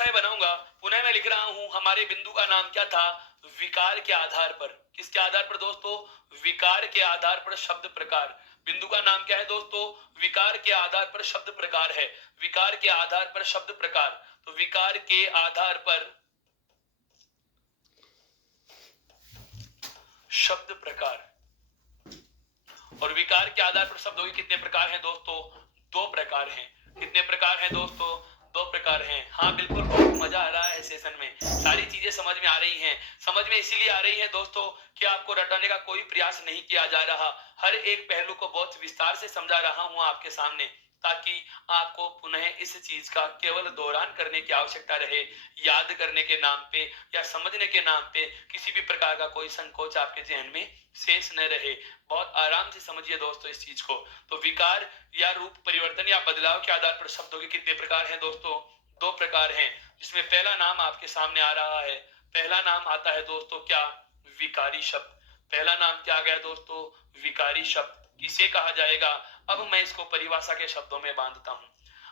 परिभाषाएं बनाऊंगा। पुनः मैं लिख रहा हूं, हमारे बिंदु का नाम क्या था? विकार के आधार पर। किसके आधार पर दोस्तों? विकार के आधार पर शब्द प्रकार। बिंदु का नाम क्या है दोस्तों? विकार के आधार पर शब्द प्रकार है। विकार के आधार पर शब्द प्रकार। तो विकार के आधार पर शब्द प्रकार। और विकार के आधार पर शब्दों के कितने प्रकार हैं दोस्तों? 2 प्रकार हैं। कितने प्रकार हैं दोस्तों? 2 प्रकार हैं। हाँ बिल्कुल, बहुत मजा आ रहा है सेशन में, सारी चीजें समझ में आ रही हैं। समझ में इसीलिए आ रही हैं दोस्तों कि आपको रटाने का कोई प्रयास नहीं किया जा रहा। हर एक पहलू को बहुत विस्तार से समझा रहा हूं आपके सामने, ताकि आपको पुनः इस चीज का केवल दोहरान करने की आवश्यकता रहे। याद करने के नाम पे या समझने के नाम पे किसी भी प्रकार का कोई संकोच आपके जहन में शेष न रहे। बहुत आराम से समझिए दोस्तों इस चीज को। तो विकार या रूप परिवर्तन या बदलाव के आधार पर शब्दों के कितने प्रकार हैं दोस्तों? 2 प्रकार हैं, जिसमें पहला नाम आपके सामने आ रहा है। पहला नाम आता है दोस्तों क्या? विकारी शब्द। पहला नाम क्या आ गया दोस्तों? विकारी शब्द। किसे कहा जाएगा? अब मैं इसको परिभाषा के शब्दों में बांधता हूं।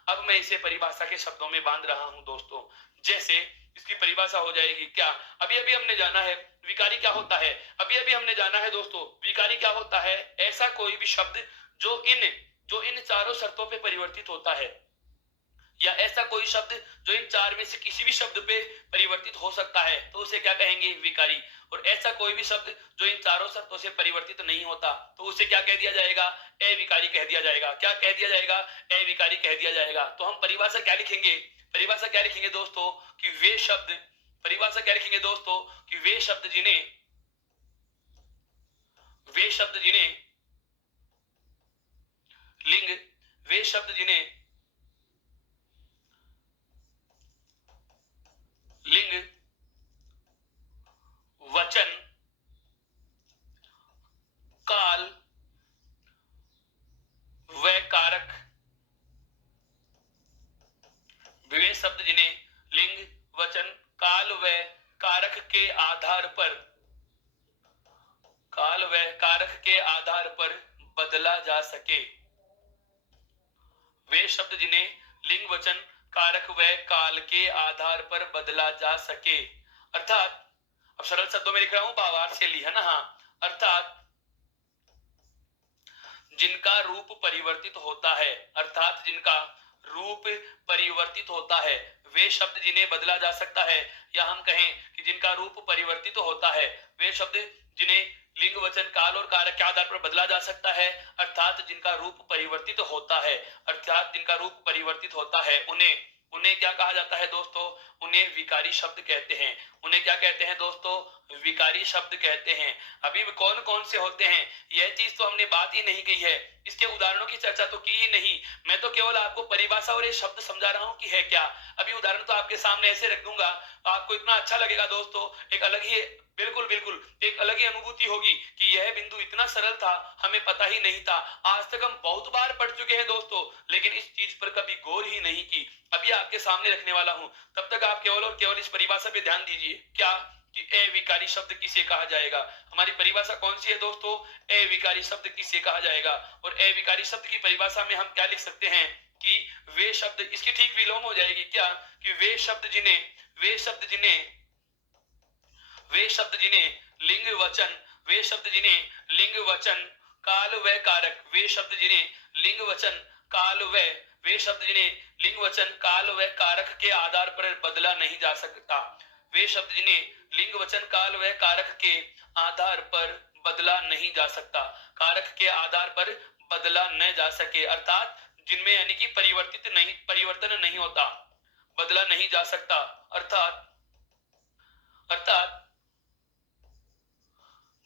अब मैं इसे परिभाषा के शब्दों में बांध रहा हूं दोस्तों। जैसे इसकी परिभाषा हो जाएगी क्या? अभी अभी हमने जाना है विकारी क्या होता है। अभी अभी हमने जाना है दोस्तों विकारी क्या होता है। ऐसा कोई भी शब्द जो इन चारों शर्तों पे परिवर्तित होता है, या ऐसा कोई शब्द जो इन 4 में से किसी भी शब्द पे परिवर्तित हो सकता है, तो उसे क्या कहेंगे? विकारी। और ऐसा कोई भी शब्द जो इन चारों शर्तों से परिवर्तित नहीं होता, तो उसे क्या कह दिया जाएगा? अविकारी कह दिया जाएगा। क्या कह दिया जाएगा? अविकारी कह दिया जाएगा। तो हम परिभाषा क्या लिखेंगे? परिभाषा क्या लिखेंगे दोस्तों? कि वे शब्द, परिभाषा क्या लिखेंगे दोस्तों? कि वे शब्द जिन्हें लिंग, वे शब्द जिन्हें लिंग, वचन, काल व कारक, वे शब्द जिन्हें लिंग, वचन, काल व कारक के आधार पर, काल व कारक के आधार पर बदला जा सके। वे शब्द जिन्हें लिंग, वचन, कारक व काल के आधार पर बदला जा सके। अर्थात अब सरल शब्दों में लिख रहा हूं, भावार्थ से ली है ना। हाँ, अर्थात जिनका रूप परिवर्तित होता है, अर्थात जिनका रूप परिवर्तित होता है, वे शब्द जिन्हें बदला जा सकता है, या हम कहें कि जिनका रूप परिवर्तित होता है, वे शब्द जिन्हें लिंग, वचन, काल और कारक के आधार पर बदला जा सकता है। अर्थात जिनका रूप परिवर्तित होता है, अर्थात जिनका रूप परिवर्तित होता है, उन्हें क्या कहा जाता है दोस्तों? उन्हें विकारी शब्द कहते हैं। उन्हें क्या कहते हैं दोस्तों? विकारी शब्द कहते हैं। अभी कौन कौन से होते हैं, यह चीज तो हमने बात ही नहीं की है। इसके उदाहरणों की चर्चा तो की ही नहीं। मैं तो केवल आपको परिभाषा और ये शब्द समझा रहा हूं कि है क्या। अभी उदाहरण तो आपके सामने ऐसे रख दूंगा, आपको इतना अच्छा लगेगा दोस्तों, एक अलग ही, बिल्कुल बिल्कुल एक अलग ही अनुभूति होगी कि यह बिंदु इतना सरल था, हमें पता ही नहीं था। आज तक हम बहुत बार पढ़ चुके हैं दोस्तों, लेकिन इस चीज पर कभी गौर ही नहीं की। अभी आपके सामने रखने वाला हूं, तब तक आप केवल और केवल इस परिभाषा पे ध्यान दीजिए। क्या? कि अविकारी शब्द किसे कहा जाएगा। हमारी परिभाषा कौन सी है दोस्तों? अविकारी शब्द किसे कहा जाएगा। और अविकारी शब्द की परिभाषा में हम क्या लिख सकते हैं? कि वे शब्द, इसकी ठीक विलोम हो जाएगी क्या? कि वे शब्द जिन्हें लिंग, वचन, वे शब्द जिन्हें लिंग, वचन, काल व कारक, वे शब्द जिन्हें लिंग, वचन, काल व, वे शब्द जिन्हें लिंग, वचन, काल व कारक के आधार पर बदला नहीं जा सकता। वे शब्द जिन्हें लिंग, वचन, काल व कारक के आधार पर बदला नहीं जा सकता, कारक के आधार पर बदला न जा सके। अर्थात जिनमें यानी कि परिवर्तन नहीं होता, बदला नहीं जा सकता। अर्थात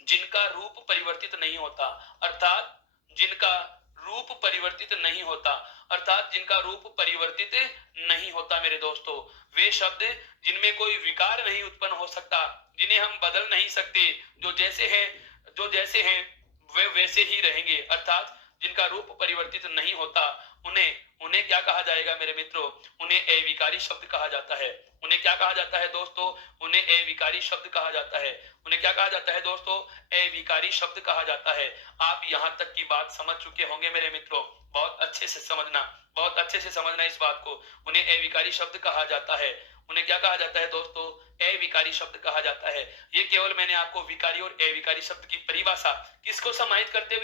जिनका रूप परिवर्तित नहीं होता, अर्थात जिनका रूप परिवर्तित नहीं होता, अर्थात जिनका रूप परिवर्तित नहीं होता मेरे दोस्तों। वे शब्द जिनमें कोई विकार नहीं उत्पन्न हो सकता, जिन्हें हम बदल नहीं सकते, जो जैसे हैं वे वैसे ही रहेंगे। अर्थात जिनका रूप परिवर्तित नहीं होता, उन्हें क्या कहा जाएगा मेरे मित्रों? उन्हें अविकारी शब्द कहा जाता है। उन्हें क्या कहा जाता है दोस्तों? उन्हें अविकारी शब्द कहा जाता है। उन्हें क्या कहा जाता है दोस्तों? अविकारी शब्द कहा जाता है। आप यहां तक की बात समझ चुके होंगे मेरे मित्रों, बहुत अच्छे से समझना, बहुत अच्छे से समझना इस बात को। उन्हें अविकारी शब्द कहा जाता है। उन्हें क्या कहा जाता है दोस्तों? अविकारी शब्द कहा जाता है। ये केवल मैंने आपको विकारी और अविकारी शब्द की परिभाषा किसको समाहित करते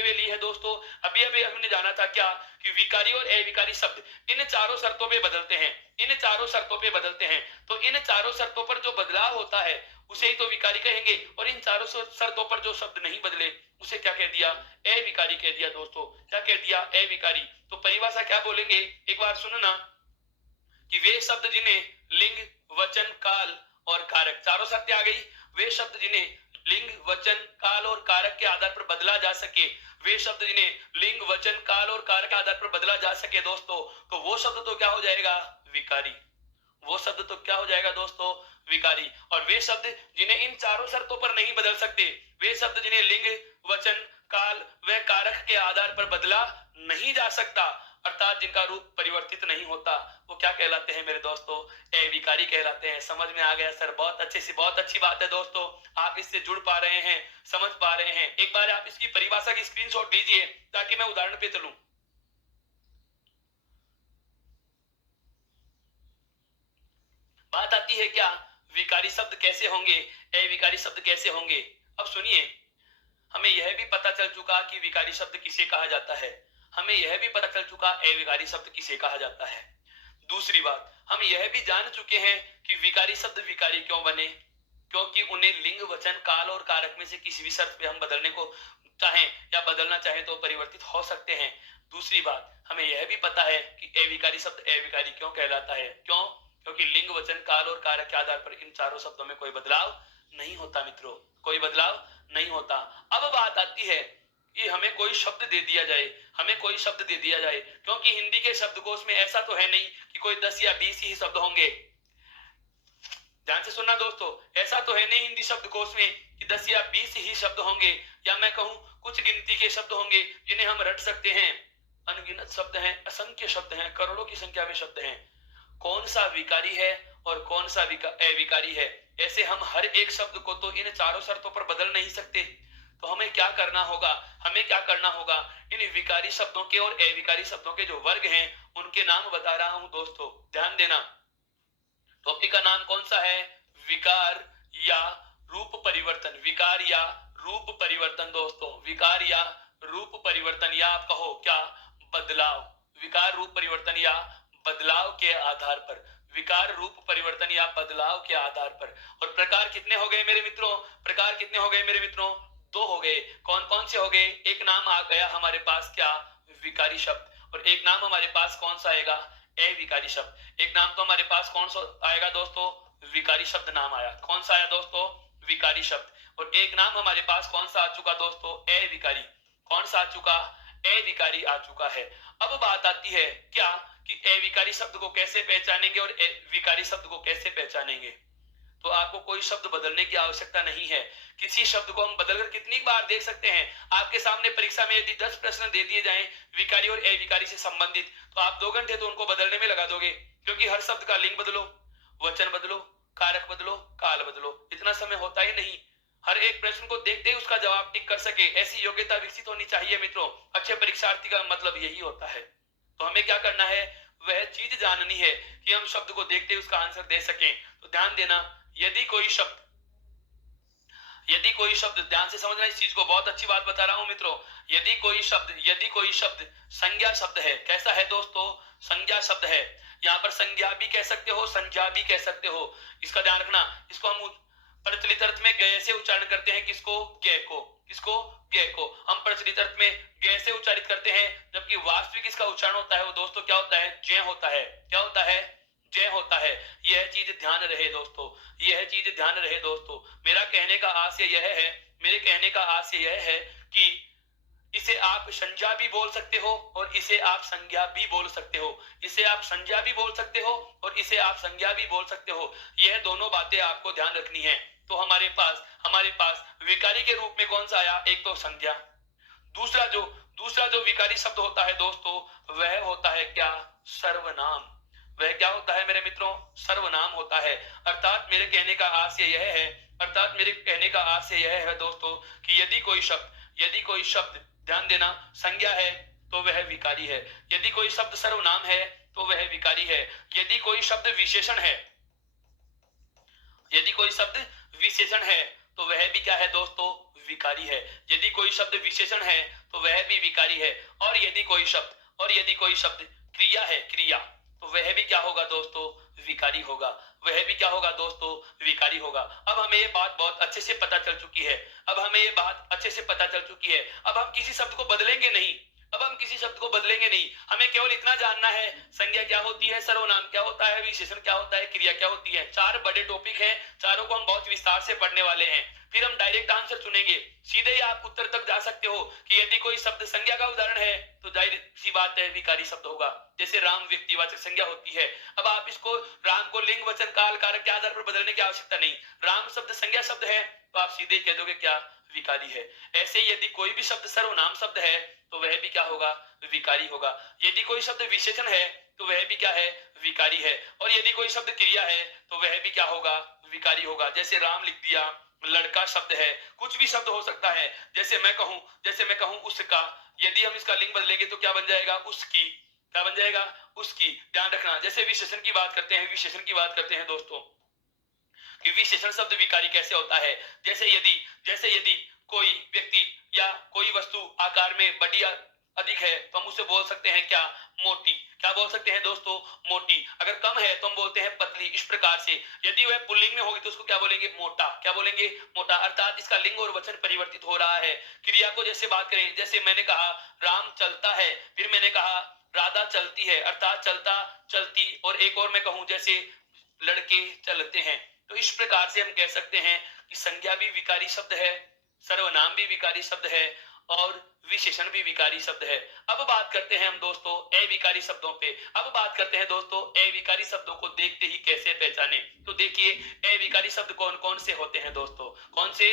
हुए ली है दोस्तों? अभी अभी हमने जाना था क्या कि विकारी और अविकारी शब्द इन चारों शर्तों पे बदलते हैं, तो इन चारों शर्तों पर जो बदलाव होता है उसे ही तो विकारी कहेंगे, और इन चारों शर्तों पर जो शब्द नहीं बदले उसे क्या कह दिया? अविकारी कह दिया दोस्तों। क्या कह दिया? अविकारी। तो परिभाषा क्या बोलेंगे एक बार सुनना, कि वे शब्द जिन्हें लिंग, वचन, काल और कारक, चारों शर्तें आ गई, वे शब्द जिन्हें लिंग, वचन, काल और कारक के आधार पर बदला जा सके, वे शब्द जिन्हें लिंग, वचन, काल और कारक के आधार पर बदला जा सके दोस्तों, तो वो शब्द तो क्या हो जाएगा? विकारी। वो शब्द तो क्या हो जाएगा दोस्तों? विकारी। और वे शब्द जिन्हें इन चारों शर्तों पर नहीं बदल सकते, वे शब्द जिन्हें लिंग, वचन, काल व कारक के आधार पर बदला नहीं जा सकता, अर्थात जिनका रूप परिवर्तित नहीं होता, वो क्या कहलाते हैं मेरे दोस्तों? अविकारी कहलाते हैं। समझ में आ गया सर? बहुत अच्छी बात है दोस्तों, आप इससे जुड़ पा रहे हैं, समझ पा रहे हैं। एक बार आप इसकी परिभाषा की स्क्रीनशॉट लीजिए ताकि मैं उदाहरण पे चलूं। बात आती है क्या विकारी शब्द कैसे होंगे, अविकारी शब्द कैसे होंगे? अब सुनिए, हमें यह भी पता चल चुका कि विकारी शब्द किसे कहा जाता है, हमें यह भी पता चल चुका अविकारी शब्द किसे कहा जाता है। दूसरी बात, हम यह भी जान चुके हैं कि विकारी शब्द विकारी क्यों बने, क्योंकि उन्हें लिंग, वचन, काल और कारक में से किसी भी शर्त पे हम बदलने को चाहें या बदलना चाहें तो परिवर्तित हो सकते हैं। दूसरी बात, हमें यह भी पता है कि अविकारी शब्द अविकारी क्यों कहलाता है। क्यों? क्योंकि लिंग, वचन, काल और कारक के आधार पर इन चारों शब्दों में कोई बदलाव नहीं होता मित्रों, कोई बदलाव नहीं होता। अब बात आती है कि हमें कोई शब्द दे दिया जाए, क्योंकि हिंदी के शब्दकोश में ऐसा तो है नहीं कि कोई 10 या 20 ही शब्द होंगे। ध्यान से सुनना दोस्तों, ऐसा तो है नहीं हिंदी शब्दकोश में कि 10 या 20 ही शब्द होंगे, या मैं कहूं कुछ गिनती के शब्द होंगे जिन्हें हम रट सकते हैं। अनगिनत शब्द हैं, असंख्य शब्द हैं, करोड़ों की संख्या में शब्द हैं। कौन सा विकारी है और कौन सा अविकारी है, ऐसे हम हर एक शब्द को तो इन चारों शर्तों पर बदल नहीं सकते। तो हमें क्या करना होगा, इन विकारी शब्दों के और अविकारी शब्दों के जो वर्ग हैं उनके नाम बता रहा हूं दोस्तों, ध्यान देना। टॉपिक का नाम कौन सा है? विकार या रूप परिवर्तन। विकार या रूप परिवर्तन दोस्तों, विकार या रूप परिवर्तन, या आप कहो क्या? बदलाव। विकार, रूप परिवर्तन या बदलाव के आधार पर, विकार, रूप परिवर्तन या बदलाव के आधार पर। और प्रकार कितने हो गए मेरे मित्रों? प्रकार कितने हो गए मेरे मित्रों? 2 हो गए। कौन कौन से हो गए? एक नाम आ गया हमारे पास क्या? विकारी शब्द। और एक नाम हमारे पास कौन सा आएगा? अविकारी शब्द। एक नाम तो हमारे पास कौन सा आएगा दोस्तों? विकारी शब्द नाम आया। कौन सा आया दोस्तों? विकारी शब्द। और एक नाम हमारे पास कौन सा आ चुका दोस्तों? अविकारी। कौन सा आ चुका? अविकारी आ चुका है। अब बात आती है क्या कि अविकारी शब्द को कैसे पहचानेंगे और विकारी शब्द को कैसे पहचानेंगे। तो आपको कोई शब्द बदलने की आवश्यकता नहीं है। किसी शब्द को हम बदलकर कितनी बार देख सकते हैं। आपके सामने परीक्षा में यदि 10 प्रश्न दे दिए जाएं विकारी और अविकारी से संबंधित, तो आप 2 घंटे तो उनको बदलने में लगा दोगे, क्योंकि हर शब्द का लिंग बदलो, वचन बदलो, कारक बदलो, काल बदलो, इतना समय होता ही नहीं। हर एक प्रश्न को देखते ही उसका जवाब टिक कर सके, ऐसी योग्यता विकसित होनी चाहिए मित्रों। अच्छे परीक्षार्थी का मतलब यही होता है। तो हमें क्या करना है? वह चीज जाननी है कि हम शब्द को देखते ही उसका आंसर दे सकें। तो ध्यान देना, यदि कोई शब्द, ध्यान से समझना इस चीज को, बहुत अच्छी बात बता रहा हूं मित्रों। यदि कोई शब्द संज्ञा शब्द है, कैसा है दोस्तों? संज्ञा शब्द है। यहाँ पर संज्ञा भी कह सकते हो, संज्ञा भी कह सकते हो, इसका ध्यान रखना। इसको हम प्रचलित अर्थ में गय से उच्चारण करते हैं, किसको? गय को। किसको? गय को। हम प्रचलित अर्थ में गय से उच्चारित करते हैं, जबकि वास्तविक इसका उच्चारण होता है वो दोस्तों क्या होता है? जय होता है। क्या होता है? जय होता है। यह चीज ध्यान रहे दोस्तों, यह चीज ध्यान रहे दोस्तों। मेरे कहने का आशय यह है कि इसे आप संज्ञा भी बोल सकते हो और इसे आप संज्ञा भी बोल सकते हो, इसे आप संज्ञा भी बोल सकते हो और इसे आप संज्ञा भी बोल सकते हो। यह दोनों बातें आपको ध्यान रखनी है। तो हमारे पास विकारी के रूप में कौन सा आया? एक तो संज्ञा, दूसरा जो विकारी शब्द होता है दोस्तों, वह होता है क्या? सर्वनाम। वह क्या होता है मेरे मित्रों? सर्वनाम होता है। अर्थात मेरे कहने का आशय यह है दोस्तों कि यदि कोई शब्द ध्यान देना संज्ञा है तो वह विकारी है, यदि कोई शब्द सर्वनाम है तो वह विकारी है। यदि कोई शब्द विशेषण है, यदि कोई शब्द विशेषण है तो वह भी क्या है दोस्तों, विकारी है। यदि कोई शब्द विशेषण है तो वह भी विकारी है। और यदि कोई शब्द क्रिया है, क्रिया, तो वह भी क्या होगा दोस्तों, विकारी होगा। वह भी क्या होगा दोस्तों, विकारी होगा। अब हमें ये बात बहुत अच्छे से पता चल चुकी है, अब हमें ये बात अच्छे से पता चल चुकी है। अब हम किसी शब्द को बदलेंगे नहीं, अब हम किसी शब्द को बदलेंगे नहीं। हमें केवल इतना जानना है, संज्ञा क्या होती है, सर्वनाम क्या होता है, विशेषण क्या होता है, क्रिया क्या होती है। चार बड़े टॉपिक हैं, चारों को हम बहुत विस्तार से पढ़ने वाले हैं। फिर हम डायरेक्ट आंसर चुनेंगे, सीधे ही आप उत्तर तक जा सकते हो कि यदि कोई शब्द संज्ञा का उदाहरण है तो जाहिर सी बात है विकारी शब्द होगा। जैसे राम व्यक्तिवाचक संज्ञा होती है। अब आप इसको, राम को लिंग वचन काल कारक के आधार पर बदलने की आवश्यकता नहीं। राम शब्द संज्ञा शब्द है तो आप सीधे कह दोगे क्या, विकारी है। ऐसे यदि कोई भी शब्द सर्वनाम शब्द है तो वह भी क्या होगा, विकारी होगा। यदि कोई शब्द विशेषण है तो वह भी क्या है, विकारी है। और यदि कोई शब्द क्रिया है तो वह भी क्या होगा, विकारी होगा। जैसे राम लिख दिया, लड़का शब्द है, कुछ भी शब्द हो सकता है। जैसे मैं कहूं उसका, यदि हम इसका लिंग बदलेंगे तो क्या बन जाएगा, उसकी। क्या बन जाएगा, उसकी। ध्यान रखना। जैसे विशेषण की बात करते हैं दोस्तों, कि विशेषण शब्द विकारी कैसे होता है। जैसे यदि कोई व्यक्ति या कोई वस्तु आकार में बड़ी अधिक है तो हम उसे बोल सकते हैं क्या, मोटी। क्या बोल सकते हैं दोस्तों, मोटी। अगर कम है तो हम बोलते हैं पतली। इस प्रकार से यदि वह पुल्लिंग में होगी तो उसको क्या बोलेंगे, मोटा। क्या बोलेंगे, मोटा। अर्थात इसका लिंग और वचन परिवर्तित हो रहा है। क्रिया को जैसे बात करें, जैसे मैंने कहा राम चलता है, फिर मैंने कहा राधा चलती है, अर्थात चलता, चलती। और एक और मैं कहूं जैसे लड़के चलते हैं। तो इस प्रकार से हम कह सकते हैं कि संज्ञा भी विकारी शब्द है, सर्वनाम भी विकारी शब्द है और विशेषण भी विकारी शब्द है। अब बात करते हैं हम दोस्तों अविकारी शब्दों पे। अब बात करते हैं दोस्तों अविकारी शब्दों को देखते ही कैसे पहचाने। तो देखिए अविकारी शब्द कौन कौन से होते हैं दोस्तों, कौन से।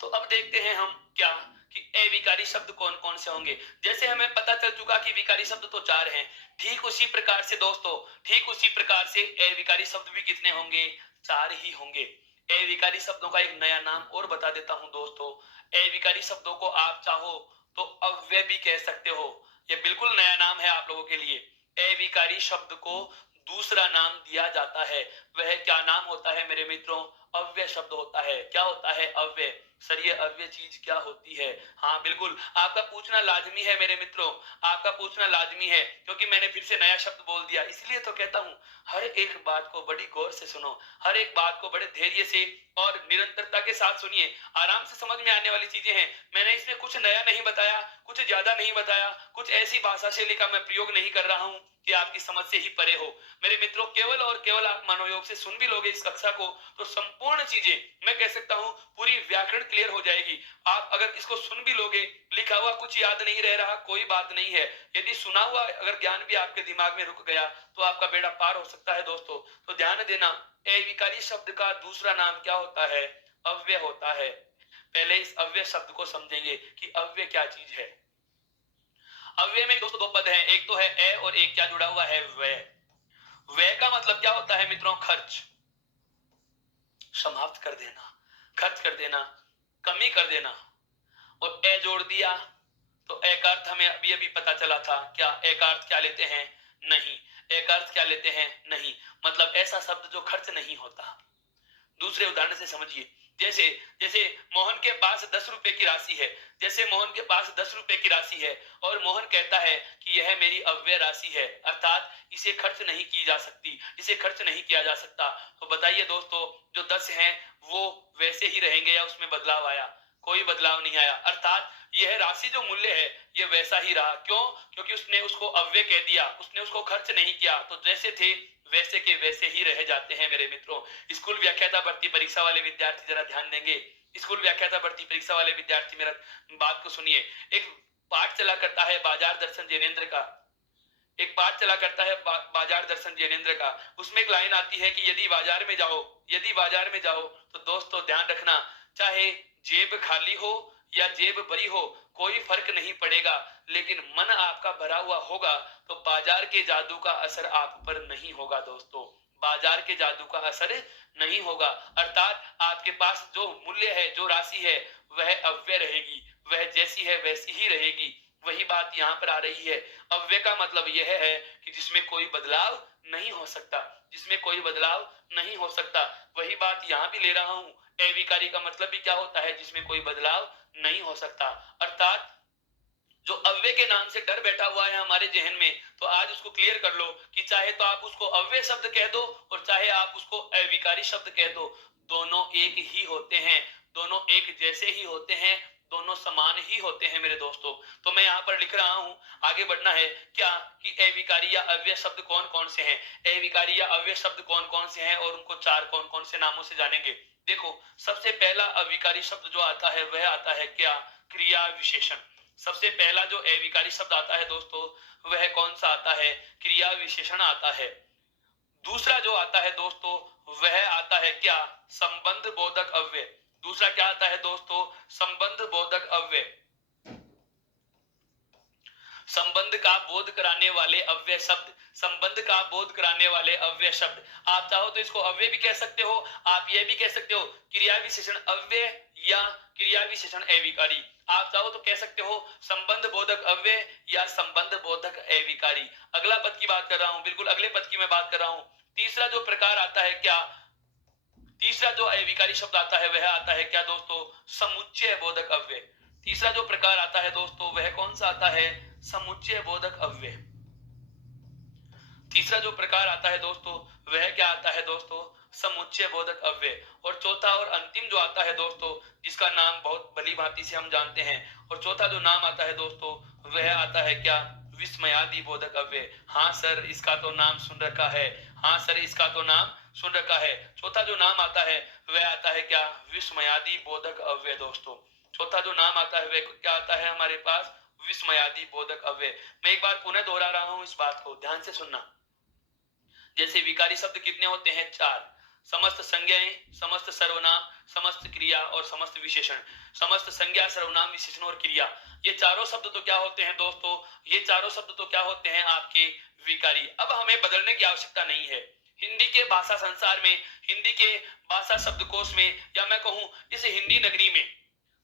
तो अब देखते हैं हम क्या कि अविकारी शब्द कौन कौन से होंगे। जैसे हमें पता चल चुका कि विकारी शब्द तो चार हैं, ठीक उसी प्रकार से दोस्तों, ठीक उसी प्रकार से अविकारी शब्द भी कितने होंगे, चार ही होंगे। अविकारी शब्दों का एक नया नाम और बता देता हूं दोस्तों। अविकारी शब्दों को आप चाहो तो अव्यय भी कह सकते हो। ये बिल्कुल नया नाम है आप लोगों के लिए। अविकारी शब्द को दूसरा नाम दिया जाता है। वह क्या नाम होता है मेरे मित्रों, अव्यय शब्द होता है। क्या होता है, अव्यय। सर ये अव्यय चीज क्या होती है। हाँ बिल्कुल, आपका पूछना लाजमी है मेरे मित्रों, आपका पूछना लाजमी है, क्योंकि मैंने फिर से नया शब्द बोल दिया। इसलिए तो कहता हूं हर एक बात को बड़ी गौर से सुनो, हर एक बात को बड़े धैर्य से और निरंतरता के साथ सुनिए। आराम से समझ में आने वाली चीजें हैं। मैंने इसमें कुछ नया नहीं बताया, कुछ ज्यादा नहीं बताया, कुछ ऐसी भाषा शैली का मैं प्रयोग नहीं कर रहा हूं कि आपकी समझ से ही परे हो। मेरे मित्रों केवल और केवल आप मनोयोग से सुन भी लोगे इस कक्षा को तो संपूर्ण चीजें, मैं कह सकता हूं पूरी व्याकरण क्लियर हो जाएगी। आप अगर इसको सुन भी लोगे, लिखा हुआ कुछ याद नहीं रह रहा, कोई बात नहीं है। यदि सुना हुआ अगर ज्ञान भी आपके दिमाग में रुक गया तो आपका बेड़ा पार हो सकता है दोस्तों। तो ध्यान देना, अविकारी शब्द का दूसरा नाम क्या होता है, अव्यय होता है। पहले इस अव्यय शब्द को समझेंगे कि अव्यय क्या चीज है। अव्यय में दोस्तों दो पद हैं, एक तो है ए और एक क्या जुड़ा हुआ है, व्यय। व्यय का मतलब क्या होता है मित्रों, खर्च, समाप्त कर देना, खर्च कर देना, कमी कर देना। और ए जोड़ दिया तो ए का अर्थ हमें अभी अभी पता चला था। क्या ए का अर्थ क्या लेते हैं, नहीं। ए का अर्थ क्या लेते हैं, नहीं। मतलब ऐसा शब्द जो खर्च नहीं होता। दूसरे उदाहरण से समझिए। जैसे जैसे मोहन के पास 10 रुपए की राशि है, जैसे मोहन के पास 10 रुपए की राशि है और मोहन कहता है कि यह मेरी अव्यय राशि है, अर्थात इसे खर्च नहीं की जा सकती, इसे खर्च नहीं किया जा सकता। तो बताइए दोस्तों जो 10 हैं वो वैसे ही रहेंगे या उसमें बदलाव आया, कोई बदलाव नहीं आया। अर्थात यह राशि जो मूल्य है ये वैसा ही रहा। क्यों, क्योंकि उसने उसको अव्यय कह दिया, उसने उसको खर्च नहीं किया, तो जैसे थे वैसे के वैसे ही रह जाते हैं मेरे मित्रों। स्कूल व्याख्याता भर्ती परीक्षा वाले विद्यार्थी जरा ध्यान देंगे। स्कूल व्याख्याता भर्ती परीक्षा वाले विद्यार्थी मेरा बात को सुनिए। एक पाठ चला करता है बाजार दर्शन जिनेंद्र का, एक पाठ चला करता है बाजार दर्शन जिनेंद्र का। उसमें एक लाइन आती है कि यदि बाजार में जाओ, यदि बाजार में जाओ तो दोस्तों ध्यान रखना, चाहे जेब खाली हो या जेब भरी हो कोई फर्क नहीं पड़ेगा, लेकिन मन आपका भरा हुआ होगा तो बाजार के जादू का असर आप पर नहीं होगा दोस्तों। बाजार के जादू का असर नहीं होगा। अर्थात आपके पास जो मूल्य है, जो राशि है वह अव्यय रहेगी, वह जैसी है वैसी ही रहेगी, वही बात यहाँ पर आ रही है। अव्यय का मतलब यह है कि जिसमें कोई बदलाव नहीं हो सकता, जिसमें कोई बदलाव नहीं हो सकता। वही बात यहाँ भी ले रहा हूं, अविकारी का मतलब भी क्या होता है, जिसमें कोई बदलाव नहीं हो सकता। अर्थात जो अव्यय के नाम से डर बैठा हुआ है हमारे जहन में, तो आज उसको क्लियर कर लो कि चाहे तो आप उसको अव्यय शब्द कह दो और चाहे आप उसको अविकारी शब्द कह दो, दोनों एक ही होते हैं, दोनों एक जैसे ही होते हैं, दोनों समान ही होते हैं मेरे दोस्तों। तो मैं यहाँ पर लिख रहा हूं, आगे बढ़ना है क्या कि अविकारी या अव्यय शब्द कौन कौन से हैं, अविकारी या अव्यय शब्द कौन कौन से हैं और उनको चार कौन कौन से नामों से जानेंगे। देखो, सबसे पहला अविकारी शब्द जो आता है वह आता है क्या, क्रिया विशेषण। सबसे पहला जो अविकारी शब्द आता है दोस्तों, वह कौन सा आता है, क्रिया विशेषण आता है। दूसरा जो आता है दोस्तों, वह आता है क्या, संबंध बोधक अव्यय। दूसरा क्या आता है दोस्तों, संबंध बोधक अव्यय। संबंध का बोध कराने वाले अव्यय शब्द, संबंध का बोध कराने वाले अव्यय शब्द। आप चाहो तो इसको अव्यय भी कह सकते हो, आप ये भी कह सकते हो क्रिया विशेषण अव्यय या क्रिया विशेषण अविकारी। आप चाहो तो कह सकते हो संबंध बोधक अव्यय या संबंध बोधक अविकारी। अगला पद की बात कर रहा हूं, बिल्कुल अगले पद की मैं बात कर रहा हूं। तीसरा जो प्रकार आता है क्या, तीसरा जो अविकारी शब्द आता है वह आता है क्या दोस्तों, समुच्चय बोधक अव्यय। तीसरा जो प्रकार आता है दोस्तों वह कौन सा आता है, समुच्चय बोधक अव्यय। तीसरा जो प्रकार आता है दोस्तों वह क्या आता है दोस्तों, समुच्चय बोधक अव्यय। और चौथा और अंतिम जो आता है दोस्तों, जिसका नाम बहुत भली भांति से हम जानते हैं, और चौथा जो नाम आता है दोस्तों वह आता है क्या, विस्मयादि बोधक अव्यय। हाँ सर, इसका तो नाम सुन रखा है, हाँ सर इसका तो नाम सुन रखा है। चौथा जो नाम आता है वह आता है क्या, विस्मयादि बोधक अव्यय दोस्तों। चौथा जो नाम आता है वह क्या आता है हमारे पास, विस्मयादि बोधक अव्यय। मैं एक बार पुनः दोहरा रहा हूं, इस बात को ध्यान से सुनना। जैसे विकारी शब्द कितने होते हैं, चार, समस्त संज्ञाएं, समस्त सर्वनाम, समस्त क्रिया और समस्त विशेषण। समस्त संज्ञा, सर्वनाम, विशेषण और क्रिया, ये चारों शब्द तो क्या होते हैं दोस्तों, ये चारों शब्द तो क्या होते हैं आपके विकारी। अब हमें बदलने की आवश्यकता नहीं है। हिंदी के भाषा संसार में, हिंदी के भाषा शब्दकोश में, या मैं कहूं इस हिंदी नगरी में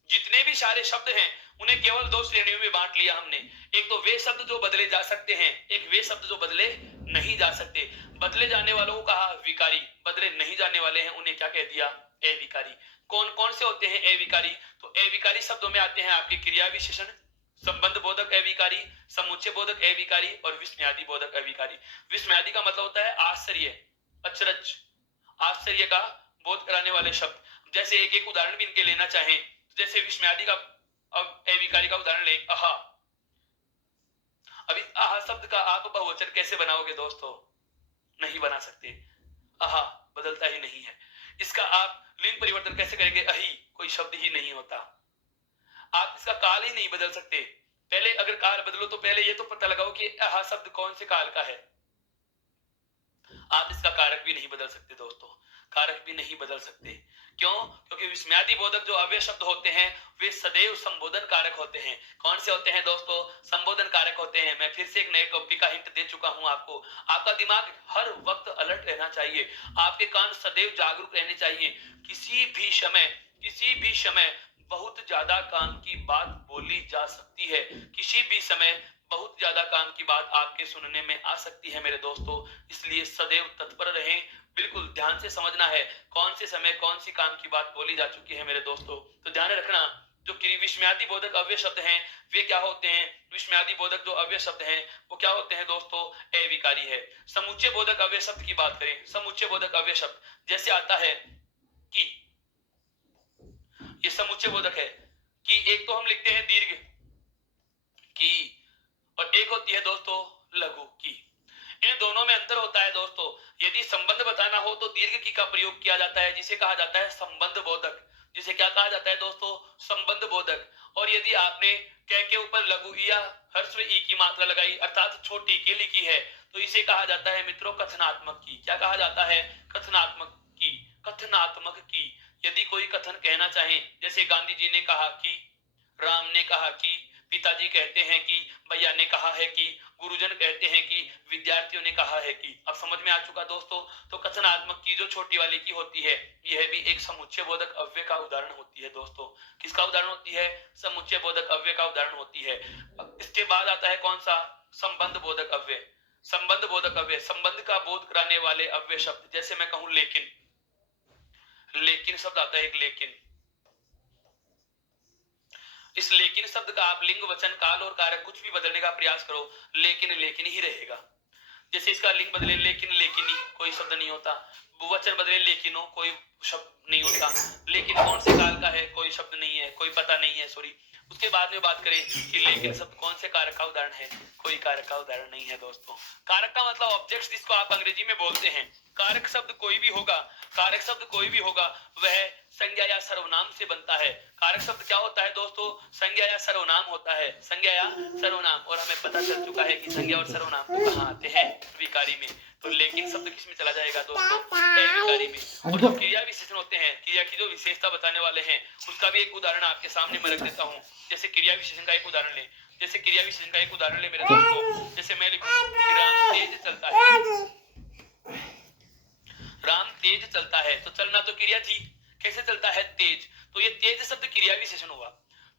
जितने भी सारे शब्द हैं उन्हें केवल दो श्रेणियों में बांट लिया हमने। एक तो वे शब्द जो बदले जा सकते हैं, एक वे शब्द जो बदले नहीं जा सकते। बदले जाने वालों को कहा विकारी, बदले नहीं जाने वाले हैं उन्हें क्या कह दिया, अविकारी। कौन कौन से होते हैं अविकारी, तो अविकारी शब्दों में आते हैं आपके क्रिया विशेषण, संबंध बोधक अविकारी, समुच्चय बोधक अविकारी और विस्मयादि बोधक अविकारी। विस्मयादि का मतलब होता है आश्चर्य, अचरज, आश्चर्य का बोध कराने वाले शब्द। जैसे एक एक उदाहरण भी इनके लेना चाहें, जैसे विस्मयादि का, अब अविकारी का उदाहरण ले, आहा। अभी आहा शब्द का आप बहुवचन कैसे बनाओगे दोस्तों, नहीं बना सकते, आहा बदलता ही नहीं है। इसका आप लिंग परिवर्तन कैसे करेंगे, अही, कोई शब्द ही नहीं होता। आप इसका काल ही नहीं बदल सकते। पहले अगर काल बदलो तो पहले ये तो पता लगाओ कि आहा शब्द कौन से काल का है। आप इसका कारक भी नहीं बदल सकते दोस्तों, कारक भी नहीं बदल सकते। क्यों, क्योंकि विस्मयादि बोधक जो अव्यय शब्द होते हैं वे सदैव संबोधन कारक होते हैं। कौन से होते हैं दोस्तों, संबोधन कारक होते हैं। मैं फिर से एक नए टॉपिक का हिंट दे चुका हूं आपको। आपका दिमाग हर वक्त अलर्ट रहना चाहिए, आपके कान सदैव जागरूक रहने चाहिए। किसी भी समय बहुत ज्यादा काम की बात बोली जा सकती है, किसी भी समय बहुत ज्यादा काम की बात आपके सुनने में आ सकती है मेरे दोस्तों। इसलिए सदैव तत्पर रहें, बिल्कुल ध्यान से समझना है कौन से समय कौन सी काम की बात बोली जा चुकी है मेरे दोस्तों। तो ध्यान रखना, जो विस्मयादि बोधक अव्यय शब्द हैं वे क्या होते हैं, विस्मयादि बोधक जो अव्यय शब्द हैं वो क्या होते हैं दोस्तों, अविकारी है। समुच्चय बोधक अव्यय शब्द की बात करें, समुच्चय बोधक अव्यय शब्द जैसे आता है कि, ये समुच्चय बोधक है कि। एक तो हम लिखते हैं दीर्घ की और एक होती है दोस्तों लघु की। इन दोनों में अंतर होता है दोस्तों। यदि संबंध बताना हो तो दीर्घ की का प्रयोग किया जाता है, जिसे कहा जाता है संबंध बोधक, जिसे क्या कहा जाता है दोस्तों, संबंध बोधक। और यदि आपने क के ऊपर लघु या हर्स्व ई की मात्रा लगाई अर्थात छोटी के लिखी है, तो इसे कहा जाता है मित्रों कथनात्मक की। क्या कहा जाता है, कथनात्मक की, कथनात्मक की। यदि कोई कथन कहना चाहे, जैसे गांधी जी ने कहा कि, राम ने कहा कि, पिताजी कहते हैं कि, भैया ने कहा है कि, गुरुजन कहते हैं कि, विद्यार्थियों ने कहा है कि। अब समझ में आ चुका दोस्तों। तो कथनात्मक की जो छोटी वाली की होती है, यह भी एक समुच्चय बोधक अव्यय का उदाहरण होती है दोस्तों। किसका उदाहरण होती है? समुच्चय बोधक अव्यय का उदाहरण होती है। इसके बाद आता है कौन सा? संबंध बोधक अव्यय। संबंध बोधक अव्यय, संबंध का बोध कराने वाले अव्यय शब्द। जैसे मैं कहूं लेकिन, लेकिन शब्द आता है एक लेकिन। इस लेकिन शब्द का आप लिंग, वचन, काल और कारक कुछ भी बदलने का प्रयास करो, लेकिन लेकिन ही रहेगा। जैसे इसका लिंग बदले लेकिन लेकिनी, कोई शब्द नहीं होता। बहुवचन बदले लेकिनो, कोई शब्द नहीं होता। लेकिन कौन से काल का है, कोई शब्द नहीं है, कोई पता नहीं है, सॉरी। उसके बाद में बात करें कि लेकिन शब्द कौन से कारक का उदाहरण है, कोई कारक का उदाहरण नहीं है दोस्तों। कारक का मतलब ऑब्जेक्ट, जिसको आप अंग्रेजी में बोलते हैं। कारक शब्द कोई भी होगा, कारक शब्द कोई भी होगा, वह संज्ञा या सर्वनाम से बनता है। कारक शब्द क्या होता है दोस्तों? संज्ञा या सर्वनाम होता है, संज्ञा या सर्वनाम। और हमें पता चल चुका है कि संज्ञा और सर्वनाम तो कहाँ आते हैं? विकारी में। तो लेकिन शब्द किस में चला जाएगा दोस्तों? विकारी में। और जो क्रिया विशेषण होते हैं, क्रिया की जो विशेषता बताने वाले हैं, उसका भी एक उदाहरण आपके सामने मैं रख देता हूँ। जैसे क्रिया विशेषण का एक उदाहरण ले, जैसे क्रिया विशेषण का एक उदाहरण ले मेरे दोस्तों। जैसे मैं लिखूं कि राम तेज चलता है, राम तेज चलता है, तो चलना तो क्रिया थी। कैसे चलता है? तेज। तो ये तेज शब्द क्रिया विशेषण हुआ।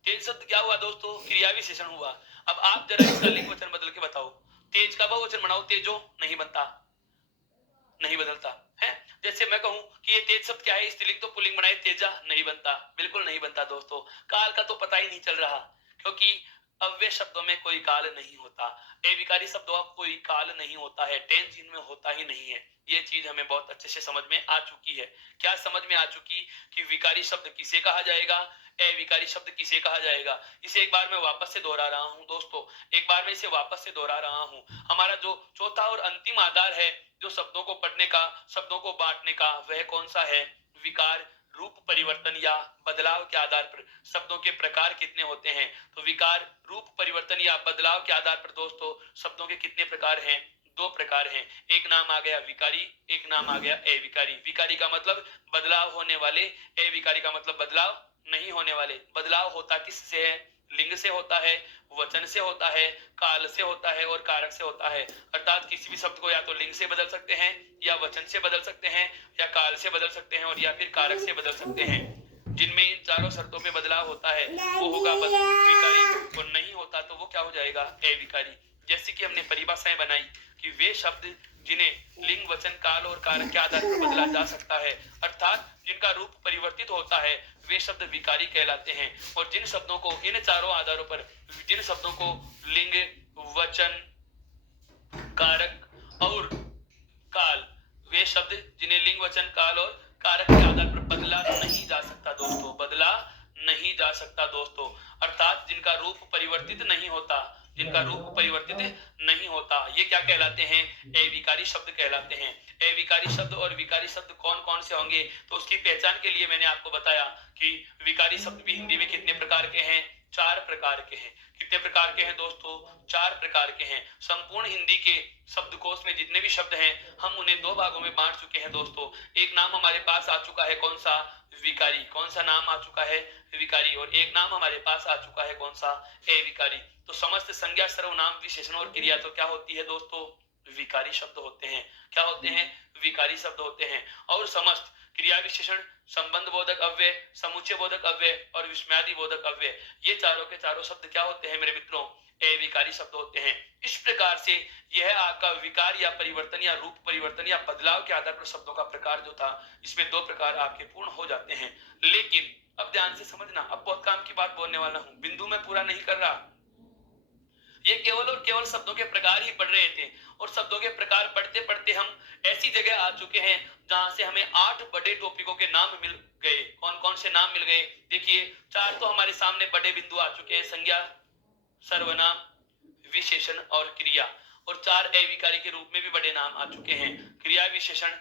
तेज शब्द क्या हुआ दोस्तों? क्रिया विशेषण हुआ। अब आप जरा इसका लिंग वचन बदल के बताओ। तेज का बहुवचन बनाओ, तेजो। नहीं बनता, नहीं बदलता है। जैसे मैं कहूं कि ये तेज शब्द क्या है, स्त्रीलिंग तो पुल्लिंग बनाए तेजा, नहीं बनता, बिल्कुल नहीं बनता दोस्तों। काल का तो पता ही नहीं चल रहा, क्योंकि अव्यय शब्दों में कोई काल नहीं होता। विकारी शब्दों का कोई काल नहीं होता है, टेंस इनमें होता ही नहीं है। ये चीज हमें बहुत अच्छे से समझ में आ चुकी है। क्या समझ में आ चुकी? कि विकारी शब्द किसे कहा जाएगा, अविकारी शब्द किसे कहा जाएगा। इसे एक बार मैं वापस से दोहरा रहा हूं दोस्तों, एक बार मैं इसे वापस से दोहरा रहा हूं। हमारा जो चौथा और अंतिम आधार है जो शब्दों को पढ़ने का, शब्दों को बांटने का, वह कौन सा है? विकार, रूप परिवर्तन या बदलाव के आधार पर शब्दों के प्रकार कितने होते हैं? तो विकार, रूप परिवर्तन या बदलाव के आधार पर दोस्तों शब्दों के कितने प्रकार हैं? दो प्रकार हैं। एक नाम आ गया विकारी, एक नाम आ गया अविकारी। विकारी का मतलब बदलाव होने वाले, अविकारी का मतलब बदलाव नहीं होने वाले। बदलाव होता किससे है? लिंग से होता है, वचन से होता है, काल से होता है और कारक से होता है। अर्थात किसी भी शब्द को या तो लिंग से बदल सकते हैं, या वचन से बदल सकते हैं, या काल से बदल सकते हैं, और या फिर कारक से बदल सकते हैं। जिनमें इन चारों शर्तों में बदलाव होता है वो होगा विकारी, और नहीं होता तो वो क्या हो जाएगा? अविकारी। जैसे कि हमने परिभाषाएं बनाई कि वे शब्द जिन्हें लिंग, वचन, काल और कारक के आधार पर बदला जा सकता है, अर्थात जिनका रूप परिवर्तित होता है, वे शब्द विकारी कहलाते हैं। और जिन शब्दों को इन चारों आधारों पर, जिन शब्दों को लिंग, वचन, कारक और काल, वे शब्द जिन्हें लिंग, वचन, काल और कारक के आधार पर बदला नहीं जा सकता दोस्तों, बदला नहीं जा सकता दोस्तों। अर्थात जिनका रूप परिवर्तित नहीं होता, जिनका रूप परिवर्तित नहीं होता, ये क्या कहलाते हैं? अविकारी शब्द कहलाते हैं। अविकारी शब्द और विकारी शब्द कौन कौन से होंगे? तो उसकी पहचान के लिए मैंने आपको बताया कि विकारी शब्द भी हिंदी में कितने प्रकार के हैं? 4 प्रकार के हैं। कितने प्रकार के हैं दोस्तों? 4 प्रकार के हैं। संपूर्ण हिंदी के शब्दकोश में जितने भी शब्द हैं, हम उन्हें 2 भागों में बांट चुके हैं दोस्तों। एक नाम हमारे पास आ चुका है, कौन सा? विकारी। कौन सा नाम आ चुका है? विकारी। और एक नाम हमारे पास आ चुका है, कौन सा? अविकारी। तो समस्त संज्ञा, सर्वनाम, विशेषण और क्रिया तो क्या होती है दोस्तों? विकारी शब्द होते हैं। क्या होते हैं? विकारी शब्द होते हैं। और समस्त क्रिया विशेषण, संबंध बोधक अव्यय, समुच्चय बोधक अव्यय और विस्मयादि बोधक अव्यय, ये चारों के चारों शब्द क्या होते हैं मेरे मित्रों? अविकारी शब्द होते हैं। इस प्रकार से यह आपका विकार या परिवर्तन या रूप परिवर्तन या बदलाव के आधार पर शब्दों का प्रकार जो था, इसमें 2 प्रकार आपके पूर्ण हो जाते हैं। लेकिन अब ध्यान से समझना, अब बहुत काम की बात बोलने वाला हूं, बिंदु में पूरा नहीं कर रहा। ये केवल और केवल शब्दों के प्रकार ही पढ़ रहे थे, और शब्दों के प्रकार पढ़ते पढ़ते हम ऐसी जगह आ चुके हैं जहां से हमें 8 बड़े टॉपिकों के नाम मिल गए। कौन कौन से नाम मिल गए? देखिए, 4 तो हमारे सामने बड़े बिंदु आ चुके हैं, संज्ञा, सर्वनाम, विशेषण और क्रिया। और 4 अविकारी के रूप में भी बड़े नाम आ चुके हैं, क्रिया विशेषण,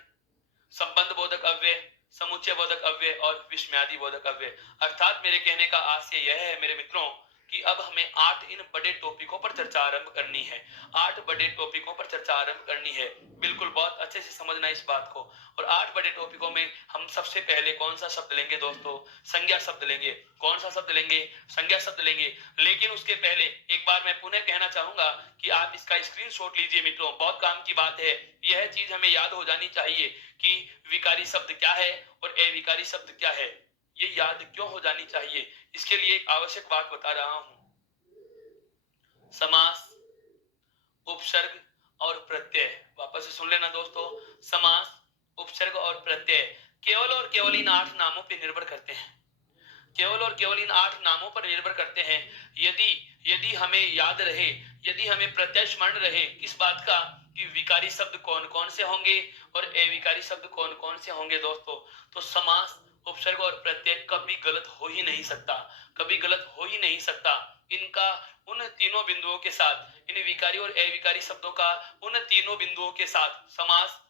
संबंध बोधक अव्यय, समुच्चय बोधक अव्यय और विस्मयादि बोधक अव्यय। अर्थात मेरे कहने का आशय यह है मेरे मित्रों कि अब हमें 8 इन बड़े टॉपिकों पर चर्चा आरंभ करनी है। 8 बड़े टॉपिकों पर चर्चा आरंभ करनी है। बिल्कुल बहुत अच्छे से समझना इस बात को। और 8 बड़े टॉपिकों में हम सबसे पहले कौन सा शब्द लेंगे दोस्तों? संज्ञा शब्द लेंगे। कौन सा शब्द लेंगे? संज्ञा शब्द लेंगे। लेकिन उसके पहले एक बार मैं पुनः कहना चाहूंगा कि आप इसका स्क्रीनशॉट लीजिए मित्रों, बहुत काम की बात है। यह चीज हमें याद हो जानी चाहिए कि विकारी शब्द क्या है और अविकारी शब्द क्या है, ये याद क्यों हो जानी चाहिए। इसके लिए एक आवश्यक बात बता रहा हूं। समास, उपसर्ग और प्रत्यय, वापस से सुन लेना दोस्तों। समास, उपसर्ग और प्रत्यय केवल और केवल इन 8 नामों पर निर्भर करते हैं। केवल और केवल इन 8 नामों पर निर्भर करते हैं। यदि यदि हमें याद रहे, यदि हमें प्रत्यय स्मरण रहे किस बात का, कि विकारी शब्द कौन कौन से होंगे और अविकारी शब्द कौन कौन से होंगे दोस्तों, तो समास, उपसर्ग और प्रत्यय कभी गलत हो ही नहीं सकता, कभी गलत हो ही नहीं सकता। इनका उन तीनों बिंदुओं के साथ, इन विकारी और अविकारी शब्दों का उन तीनों बिंदुओं के साथ, समास,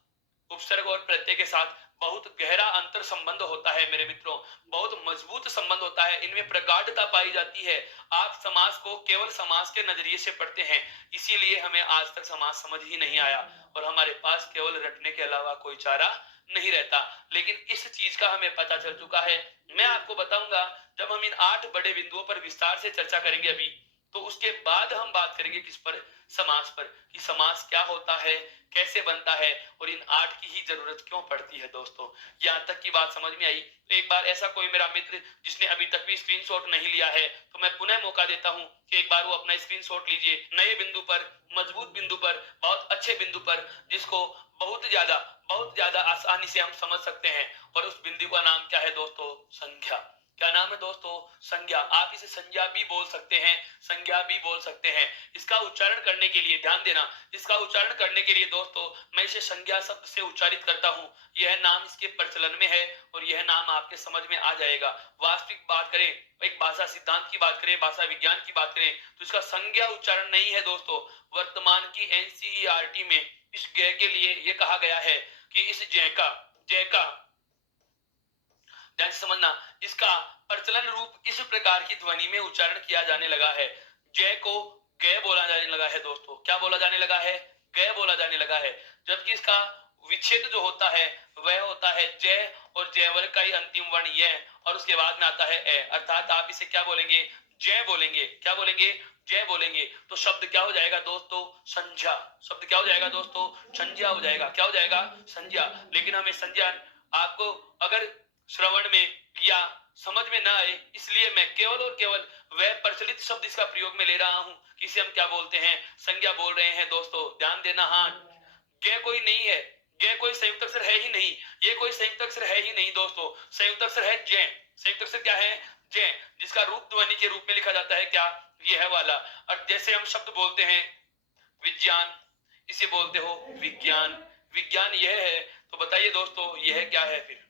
उपसर्ग और प्रत्यय के साथ बहुत गहरा अंतर संबंध होता है मेरे मित्रों, बहुत मजबूत संबंध होता है। इनमें प्रगाढ़ता पाई जाती है। आप समास को केवल समास के नजरिए से पढ़ते हैं, इसीलिए हमें आज तक समास समझ ही नहीं आया और हमारे पास केवल रटने के अलावा कोई चारा नहीं रहता। लेकिन इस चीज का हमें पता चल चुका है। मैं आपको बताऊंगा जब हम इन 8 बड़े बिंदुओं पर विस्तार से चर्चा करेंगे अभी, तो उसके बाद हम बात करेंगे किस पर? समास पर, कि समास क्या होता है, कैसे बनता है और इन 8 की ही जरूरत क्यों पड़ती है दोस्तों। यहां तक की बात समझ में आई? तो एक बार ऐसा कोई मेरा मित्र जिसने अभी तक भी स्क्रीनशॉट नहीं लिया है, तो मैं पुनः मौका देता हूं कि एक बार वो अपना स्क्रीनशॉट लीजिए, नए बिंदु पर, मजबूत बिंदु पर, बहुत अच्छे बिंदु पर, जिसको बहुत ज्यादा आसानी से हम समझ सकते हैं। और उस बिंदु का नाम क्या है दोस्तों? संख्या। क्या नाम है दोस्तों? संज्ञा। आप इसे संज्ञा भी बोल सकते हैं, संज्ञा भी बोल सकते हैं। इसका उच्चारण करने के लिए ध्यान देना, इसका उच्चारण करने के लिए दोस्तों मैं इसे संज्ञा शब्द से उच्चारित करता हूं। यह नाम इसके प्रचलन में है और यह नाम आपके समझ में आ जाएगा। वास्तविक बात करें, एक भाषा सिद्धांत की बात करें, भाषा विज्ञान की बात करें, तो इसका संज्ञा उच्चारण नहीं है दोस्तों। वर्तमान की एनसीईआरटी में इस ग के लिए यह कहा गया है कि इस जय का ध्यान से समझना, इसका प्रचलन रूप इस प्रकार की ध्वनि में उच्चारण किया जाने लगा है। जय को गय बोला जाने लगा है दोस्तों। क्या बोला जाने लगा है? गय बोला जाने लगा है। जबकि इसका विच्छेद जो होता है वह होता है जय, और जय वर्ग का ही अंतिम वर्ण य, और उसके बाद में आता है ए, अर्थात आप इसे क्या बोलेंगे? जय बोलेंगे। क्या बोलेंगे? जय बोलेंगे। तो शब्द क्या हो जाएगा दोस्तों? संज्ञा। शब्द क्या हो जाएगा दोस्तों? संज्ञा हो जाएगा। क्या हो जाएगा? संज्ञा। लेकिन हमें संज्ञा आपको अगर श्रवण में या समझ में ना आए, इसलिए मैं केवल और केवल वह प्रचलित शब्द इसका प्रयोग में ले रहा हूं कि इसे हम क्या बोलते हैं? संज्ञा बोल रहे हैं दोस्तों। ध्यान देना। हाँ, गे कोई नहीं है, गे कोई संयुक्त अक्षर है ही नहीं, ये कोई संयुक्त अक्षर है ही नहीं दोस्तों। संयुक्त अक्षर है जय। संयुक्त अक्षर क्या है? जय, जिसका रूप ध्वनि के रूप में लिखा जाता है क्या? ये है वाला। और जैसे हम शब्द बोलते हैं विज्ञान, इसे बोलते हो विज्ञान। विज्ञान यह है, तो बताइए दोस्तों यह क्या है? फिर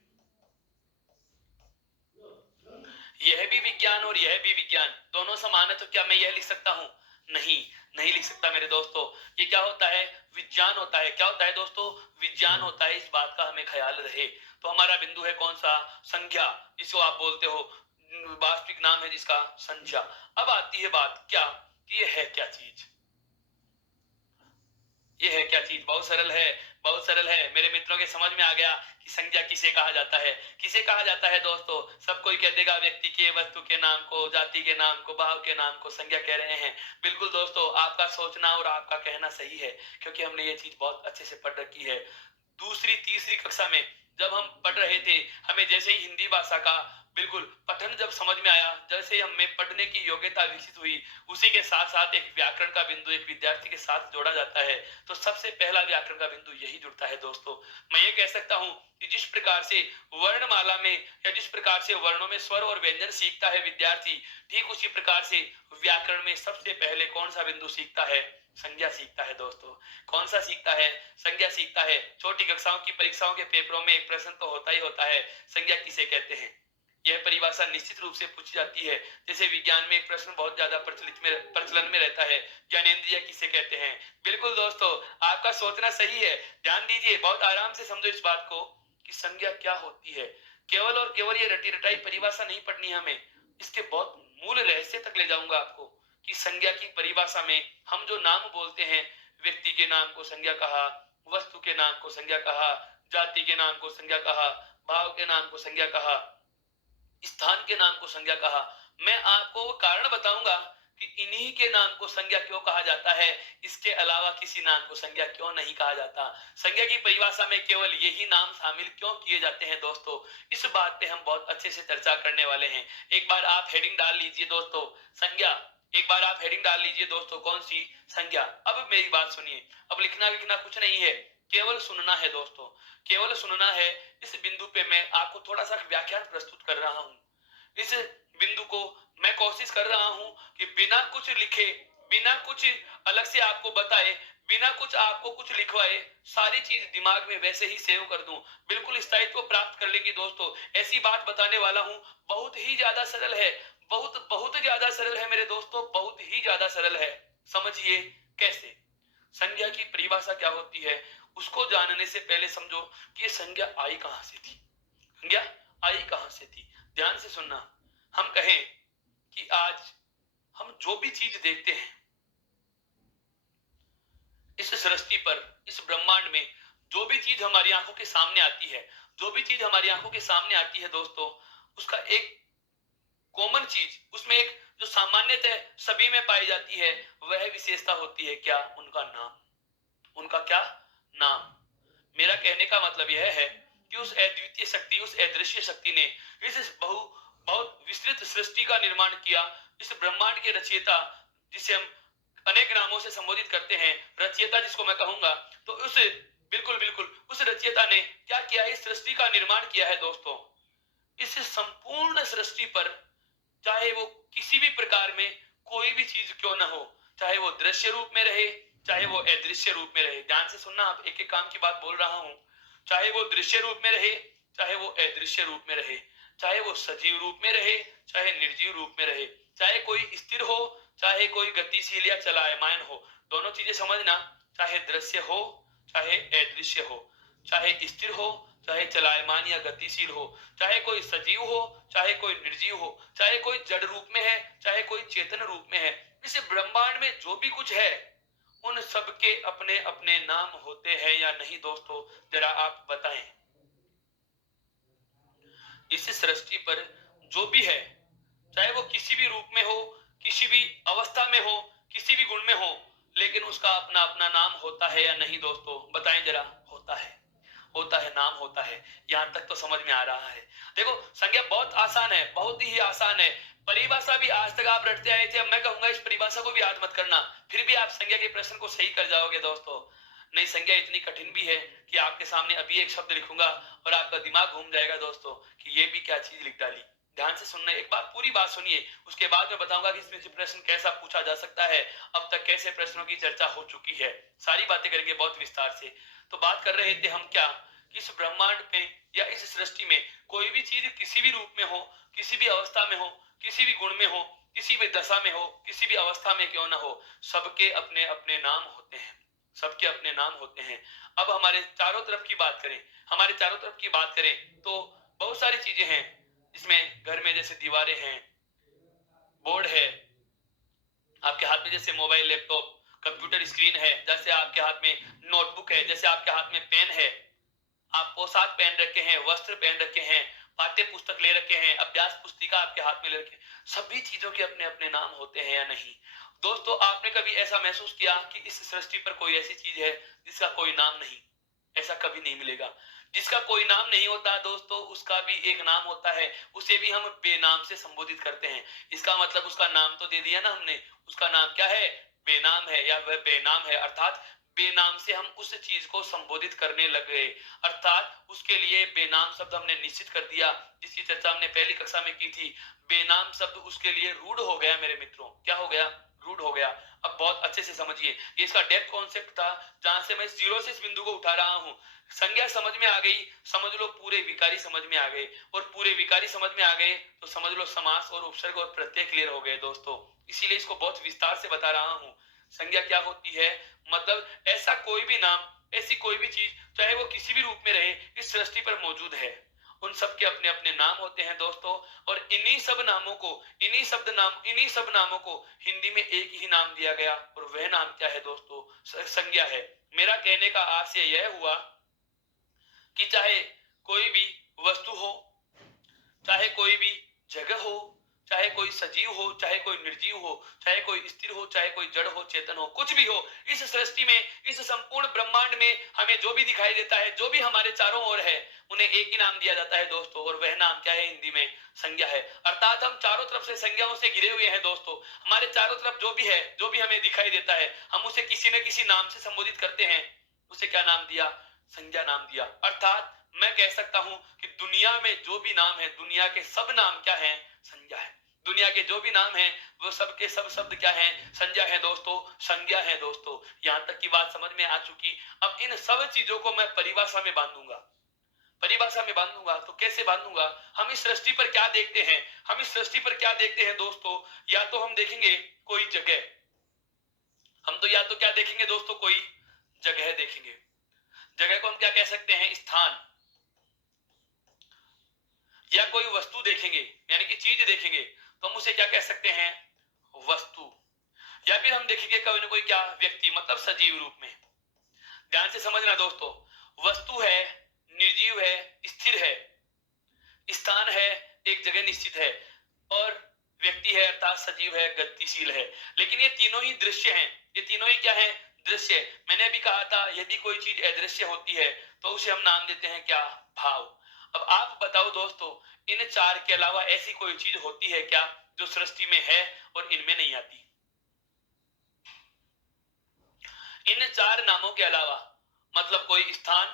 यह भी विज्ञान और यह भी विज्ञान, दोनों समान है, तो क्या मैं यह लिख सकता हूं? नहीं, नहीं लिख सकता मेरे दोस्तों। ये क्या होता है? विज्ञान होता है। क्या होता है दोस्तों? विज्ञान होता है। इस बात का हमें ख्याल रहे। तो हमारा बिंदु है कौन सा? संज्ञा, जिसको आप बोलते हो वास्तविक नाम है जिसका संज्ञा। अब आती है बात क्या, कि यह है क्या चीज? ये है क्या चीज? बहुत सरल है, बहुत सरल है। मेरे मित्रों के समझ में आ गया कि संज्ञा किसे कहा जाता है। किसे कहा जाता है दोस्तों? सब कोई कह देगा व्यक्ति के, वस्तु के नाम को, जाति के नाम को, भाव के नाम को संज्ञा कह रहे हैं। बिल्कुल दोस्तों, आपका सोचना और आपका कहना सही है, क्योंकि हमने ये चीज बहुत अच्छे से पढ़ रखी है। दूसरी तीसरी कक्षा में जब हम पढ़ रहे थे, हमें जैसे ही हिंदी भाषा का बिल्कुल पठन जब समझ में आया, जैसे हमें पढ़ने की योग्यता विकसित हुई, उसी के साथ साथ एक व्याकरण का बिंदु एक विद्यार्थी के साथ जोड़ा जाता है, तो सबसे पहला व्याकरण का बिंदु यही जुड़ता है दोस्तों। मैं ये कह सकता हूं कि जिस प्रकार से वर्णमाला में या जिस प्रकार से वर्णों में स्वर और व्यंजन सीखता है विद्यार्थी, ठीक उसी प्रकार से व्याकरण में सबसे पहले कौन सा बिंदु सीखता है? संज्ञा सीखता है दोस्तों। कौन सा सीखता है? संज्ञा सीखता है। छोटी कक्षाओं की परीक्षाओं के पेपरों में एक प्रश्न तो होता ही होता है, संज्ञा किसे कहते हैं? यह परिभाषा निश्चित रूप से पूछी जाती है। जैसे विज्ञान में एक प्रश्न बहुत ज्यादा प्रचलन में रहता है, ज्ञानेंद्रिय किसे कहते हैं? बिल्कुल दोस्तों, आपका सोचना सही है। ध्यान दीजिए, बहुत आराम से समझो इस बात को कि संज्ञा क्या होती है। केवल और केवल ये रटी रटाई परिभाषा नहीं पढ़नी हमें, इसके बहुत मूल रहस्य तक ले जाऊंगा आपको कि संज्ञा की परिभाषा में हम जो नाम बोलते हैं, व्यक्ति के नाम को संज्ञा कहा, वस्तु के नाम को संज्ञा कहा, जाति के नाम को संज्ञा कहा, भाव के नाम को संज्ञा कहा, स्थान के नाम को संज्ञा कहा। मैं आपको वो कारण बताऊंगा कि इन्हीं के नाम को संज्ञा क्यों कहा जाता है, इसके अलावा किसी नाम को संज्ञा क्यों नहीं कहा जाता। संज्ञा की परिभाषा में केवल यही नाम शामिल क्यों किए जाते हैं दोस्तों, इस बात पे हम बहुत अच्छे से चर्चा करने वाले हैं। एक बार आप हेडिंग डाल लीजिए दोस्तों, संज्ञा। एक बार आप हेडिंग डाल लीजिए दोस्तों, कौन सी? संज्ञा। अब मेरी बात सुनिए, अब लिखना लिखना कुछ नहीं है, केवल सुनना है दोस्तों, केवल सुनना है। इस बिंदु पे मैं आपको थोड़ा सा व्याख्यान प्रस्तुत कर रहा हूं। इस बिंदु को मैं कोशिश कर रहा हूं कि बिना कुछ लिखे, बिना कुछ अलग से आपको बताए, बिना कुछ आपको कुछ लिखवाए, सारी चीज दिमाग में वैसे ही सेव कर दूं, बिल्कुल स्थायित्व प्राप्त कर लेंगे दोस्तों। ऐसी बात बताने वाला हूं, बहुत ही ज्यादा सरल है, बहुत बहुत ज्यादा सरल है मेरे दोस्तों, बहुत ही ज्यादा सरल है। समझिए कैसे। संज्ञा की परिभाषा क्या होती है, उसको जानने से पहले समझो कि ये संज्ञा आई कहां से थी। संज्ञा आई कहां से थी, ध्यान से सुनना। हम कहें कि आज हम जो भी चीज देखते हैं इस सृष्टि पर, इस ब्रह्मांड में, जो भी चीज हमारी आंखों के सामने आती है, जो भी चीज हमारी आंखों के सामने आती है दोस्तों, उसका एक कॉमन चीज, उसमें एक जो सामान्यतः सभी में पाई जाती है, वह विशेषता होती है क्या? उनका नाम। उनका क्या? नाम। मेरा कहने का मतलब यह है कि उस अद्वितीय शक्ति, उस अदृश्य शक्ति ने इस बहुत विस्तृत सृष्टि का निर्माण किया। इस ब्रह्मांड के रचयिता, जिसे हम अनेक नामों से संबोधित करते हैं, रचयिता जिसको मैं कहूंगा, तो उस बिल्कुल बिल्कुल उस रचयिता ने क्या किया? इस सृष्टि का निर्माण किया है दोस्तों। इस संपूर्ण सृष्टि पर, चाहे वो किसी भी प्रकार में कोई भी चीज क्यों ना हो, चाहे वो दृश्य रूप में रहे, चाहे वो अदृश्य रूप में रहे, ध्यान से सुनना, आप एक एक काम की बात बोल रहा हूं, चाहे वो दृश्य रूप में रहे, चाहे वो अदृश्य रूप में रहे, चाहे वो सजीव रूप में रहे, चाहे निर्जीव रूप में रहे, चाहे कोई स्थिर हो, चाहे कोई गतिशील या चलायमान हो, दोनों चीजें समझना, चाहे दृश्य हो, चाहे अदृश्य हो, चाहे स्थिर हो, चाहे चलायमान या गतिशील हो, चाहे कोई सजीव हो, चाहे कोई निर्जीव हो, चाहे कोई जड़ रूप में है, चाहे कोई चेतन रूप में है, इस ब्रह्मांड में जो भी कुछ है, उन सब के अपने अपने नाम होते हैं या नहीं दोस्तों, जरा आप बताएं। इस सृष्टि पर जो भी है, चाहे वो किसी भी रूप में हो, किसी भी अवस्था में हो, किसी भी गुण में हो, लेकिन उसका अपना अपना नाम होता है या नहीं दोस्तों, बताएं जरा। होता है, होता है, नाम होता है। यहां तक तो समझ में आ रहा है। देखो, संज्ञा बहुत आसान है, बहुत ही आसान है। परिभाषा भी आज तक आप रटते आए थे, अब मैं कहूंगा इस परिभाषा को भी याद मत करना, फिर भी आप संज्ञा के प्रश्न को सही कर जाओगे दोस्तों। नहीं, संज्ञा इतनी कठिन भी है कि आपके सामने अभी एक शब्द लिखूंगा और आपका दिमाग घूम जाएगा दोस्तों कि ये भी क्या चीज लिख डाली। ध्यान से सुनना, एक बार पूरी बात सुनिए, उसके बाद मैं बताऊंगा कि इसमें से प्रश्न कैसा पूछा जा सकता है, अब तक कैसे प्रश्नों की चर्चा हो चुकी है, सारी बातें करेंगे बहुत विस्तार से। तो बात कर रहे थे हम क्या, इस ब्रह्मांड में या इस सृष्टि में कोई भी चीज किसी भी रूप में हो, किसी भी अवस्था में हो, किसी भी गुण में हो, किसी भी दशा में हो, किसी भी अवस्था में क्यों ना हो, सबके अपने अपने नाम होते हैं, सबके अपने नाम होते हैं। अब हमारे चारों तरफ की बात करें, हमारे चारों तरफ की बात करें तो बहुत सारी चीजें हैं इसमें। घर में जैसे दीवारें हैं, बोर्ड है, आपके हाथ में जैसे मोबाइल, लैपटॉप, कंप्यूटर स्क्रीन है, जैसे आपके हाथ में नोटबुक है, जैसे आपके हाथ में पेन है, आप पोशाक पहन रखे हैं, वस्त्र पहन रखे हैं, पाठ्य पुस्तक ले रखे हैं, अभ्यास पुस्तिका आपके हाथ में ले रखे हैं, सभी चीजों के अपने अपने नाम होते हैं या नहीं दोस्तों? आपने कभी ऐसा महसूस किया कि इस सृष्टि पर कोई ऐसी चीज है जिसका कोई नाम नहीं? ऐसा कभी नहीं मिलेगा। जिसका कोई नाम नहीं होता दोस्तों, उसका भी एक नाम होता है, उसे भी हम बेनाम से संबोधित करते हैं। इसका मतलब उसका नाम तो दे दिया ना हमने, उसका नाम क्या है? बेनाम है, या वह बेनाम है, अर्थात बेनाम से हम उस चीज को संबोधित करने लग गए, अर्थात उसके लिए बेनाम शब्द हमने निश्चित कर दिया, जिसकी चर्चा हमने पहली कक्षा में की थी। बेनाम शब्द उसके लिए रूढ़ हो गया मेरे मित्रों। क्या हो गया? रूढ़ हो गया। अब बहुत अच्छे से समझिए, ये इसका डेप्थ कॉन्सेप्ट था, जहां से मैं जीरो से इस बिंदु को उठा रहा हूं। संज्ञा समझ में आ गई, समझ लो पूरे विकारी समझ में आ गए, और पूरे विकारी समझ में आ गए तो समझ लो समास और उपसर्ग और प्रत्यय क्लियर हो गए दोस्तों। इसीलिए इसको बहुत विस्तार से बता रहा हूं। संज्ञा क्या होती है? मतलब ऐसा कोई भी नाम, ऐसी कोई भी चीज, चाहे वो किसी भी रूप में रहे, इस सृष्टि पर मौजूद है, उन सब के अपने अपने नाम होते हैं दोस्तों। और इन्हीं सब नामों को, इन्हीं सब नामों को हिंदी में एक ही नाम दिया गया, और वह नाम क्या है दोस्तों? संज्ञा है। मेरा कहने का आशय यह हुआ कि चाहे कोई भी वस्तु हो, चाहे कोई भी जगह हो, चाहे कोई सजीव हो, चाहे कोई निर्जीव हो, चाहे कोई स्थिर हो, चाहे कोई जड़ हो, चेतन हो, कुछ भी हो, इस सृष्टि में, इस संपूर्ण ब्रह्मांड में हमें जो भी दिखाई देता है, जो भी हमारे चारों ओर है, उन्हें एक ही नाम दिया जाता है दोस्तों, और वह नाम क्या है? हिंदी में संज्ञा है। अर्थात हम चारों तरफ से संज्ञाओं से घिरे हुए हैं दोस्तों। हमारे चारों तरफ जो भी है, जो भी हमें दिखाई देता है, हम उसे किसी न किसी नाम से संबोधित करते हैं। उसे क्या नाम दिया? संज्ञा नाम दिया। अर्थात मैं कह सकता हूं कि दुनिया में जो भी नाम है, दुनिया के सब नाम क्या है? संज्ञा है। दुनिया के जो भी नाम है वो सब के सब शब्द क्या है? संज्ञा है दोस्तों, संज्ञा है दोस्तों। यहां तक की बात समझ में आ चुकी। अब इन सब चीजों को मैं परिभाषा में बांधूंगा। परिभाषा में बांधूंगा तो कैसे बांधूंगा? हम इस सृष्टि पर क्या देखते हैं? हम इस सृष्टि पर क्या देखते हैं दोस्तों? या तो हम देखेंगे कोई जगह, हम तो या तो क्या देखेंगे दोस्तों? कोई जगह देखेंगे। जगह को हम क्या कह सकते हैं? स्थान। या कोई वस्तु देखेंगे, यानी कि चीज देखेंगे, तो हम उसे क्या कह सकते हैं? वस्तु। या फिर हम देखेंगे कोई ना कोई क्या? व्यक्ति, मतलब सजीव रूप में। ध्यान से समझना दोस्तों, वस्तु है, निर्जीव है, स्थिर है, स्थान है, एक जगह निश्चित है, और व्यक्ति है अर्थात सजीव है, गतिशील है। लेकिन ये तीनों ही दृश्य हैं। ये तीनों ही क्या है? दृश्य। मैंने अभी कहा था यदि कोई चीज अदृश्य होती है तो उसे हम नाम देते हैं क्या? भाव। अब आप बताओ दोस्तों, इन चार के अलावा ऐसी कोई चीज होती है क्या जो सृष्टि में है और इनमें नहीं आती? इन चार नामों के अलावा, मतलब कोई स्थान,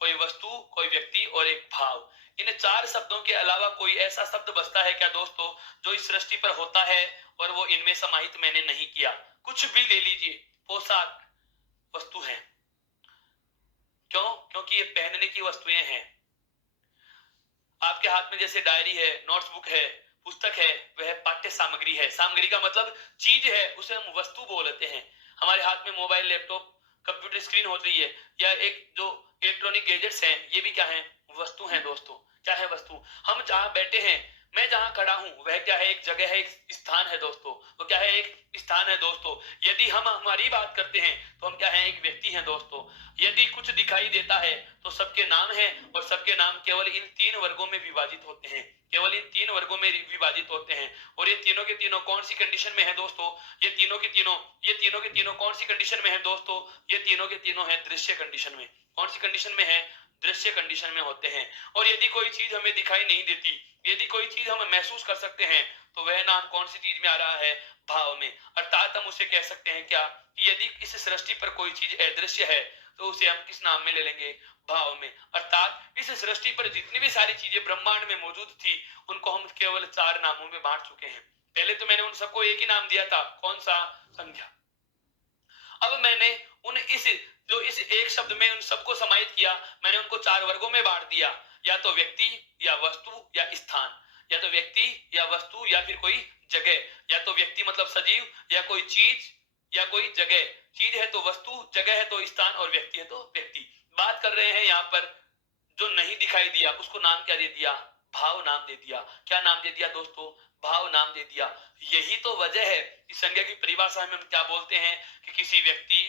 कोई वस्तु, कोई व्यक्ति और एक भाव, इन चार शब्दों के अलावा कोई ऐसा शब्द बचता है क्या दोस्तों जो इस सृष्टि पर होता है और वो इनमें समाहित मैंने नहीं किया? कुछ भी ले लीजिए, पोशाक वस्तु है। क्यों? क्योंकि ये पहनने की वस्तुएं हैं। आपके हाथ में जैसे डायरी है, नोटबुक है, पुस्तक है, वह पाठ्य सामग्री है। सामग्री का मतलब चीज है, उसे हम वस्तु बोलते हैं। हमारे हाथ में मोबाइल, लैपटॉप, कंप्यूटर स्क्रीन होती है, या एक जो इलेक्ट्रॉनिक गैजेट्स हैं, ये भी क्या है? वस्तु हैं दोस्तों। क्या है? वस्तु। हम जहां बैठे हैं, मैं जहां खड़ा हूं, वह क्या है? एक जगह है, एक स्थान है दोस्तों। वो क्या है? एक स्थान है दोस्तों। यदि हम हमारी बात करते हैं तो हम क्या है? एक व्यक्ति हैं दोस्तों। यदि कुछ दिखाई देता है तो सबके नाम हैं, और सबके नाम केवल इन तीन वर्गों में विभाजित होते हैं, केवल इन तीन वर्गों में विभाजित होते हैं। और ये तीनों के तीनों कौन सी कंडीशन में है दोस्तों? ये तीनों के तीनों कौन सी कंडीशन में है दोस्तों? ये तीनों के तीनों है दृश्य कंडीशन में। कौन सी कंडीशन में है? दृश्य कंडीशन में होते हैं। और यदि कोई चीज हमें दिखाई नहीं देती, यदि कोई चीज हम महसूस कर सकते हैं, तो वह नाम कौन सी चीज में आ रहा है? भाव में। अर्थात हम उसे कह सकते हैं क्या? कि यदि इस सृष्टि पर कोई चीज अदृश्य है तो उसे हम किस नाम में ले लेंगे? भाव में। अर्थात इस सृष्टि पर जितनी भी सारी चीजें ब्रह्मांड में मौजूद थी, उनको हम केवल चार नामों में बांट चुके हैं। पहले तो मैंने उन सबको एक ही नाम दिया था, कौन सा? संज्ञा। अब मैंने उन इस एक शब्द में उन सबको समाहित किया, मैंने उनको चार वर्गों में बांट दिया, या तो व्यक्ति, या वस्तु, या स्थान। या तो व्यक्ति, या वस्तु, या फिर कोई जगह। या तो व्यक्ति मतलब सजीव, या कोई चीज, या कोई जगह। चीज है तो वस्तु, जगह है तो स्थान, और व्यक्ति है तो व्यक्ति। बात कर रहे हैं यहाँ पर जो नहीं दिखाई दिया, उसको नाम क्या दे दिया? भाव नाम दे दिया। क्या नाम दे दिया दोस्तों? भाव नाम दे दिया। यही तो वजह है कि संज्ञा की परिभाषा में हम क्या बोलते हैं कि किसी व्यक्ति,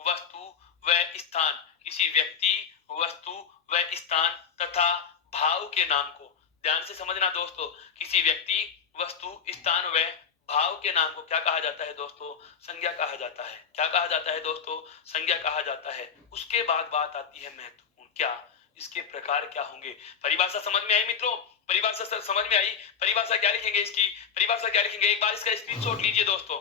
वस्तु व स्थान, किसी व्यक्ति, वस्तु व स्थान तथा भाव के नाम को, ध्यान से समझना दोस्तों, किसी व्यक्ति, वस्तु, स्थान व भाव के नाम को क्या कहा जाता है दोस्तों? संज्ञा कहा जाता है। क्या कहा जाता है दोस्तों? संज्ञा कहा जाता है। उसके बाद बात आती है महत्वपूर्ण, क्या? इसके प्रकार क्या होंगे? परिभाषा समझ में आई मित्रों? परिभाषा समझ में आई? परिभाषा क्या लिखेंगे इसकी? परिभाषा क्या लिखेंगे? एक बार इसका स्क्रीनशॉट लीजिए दोस्तों।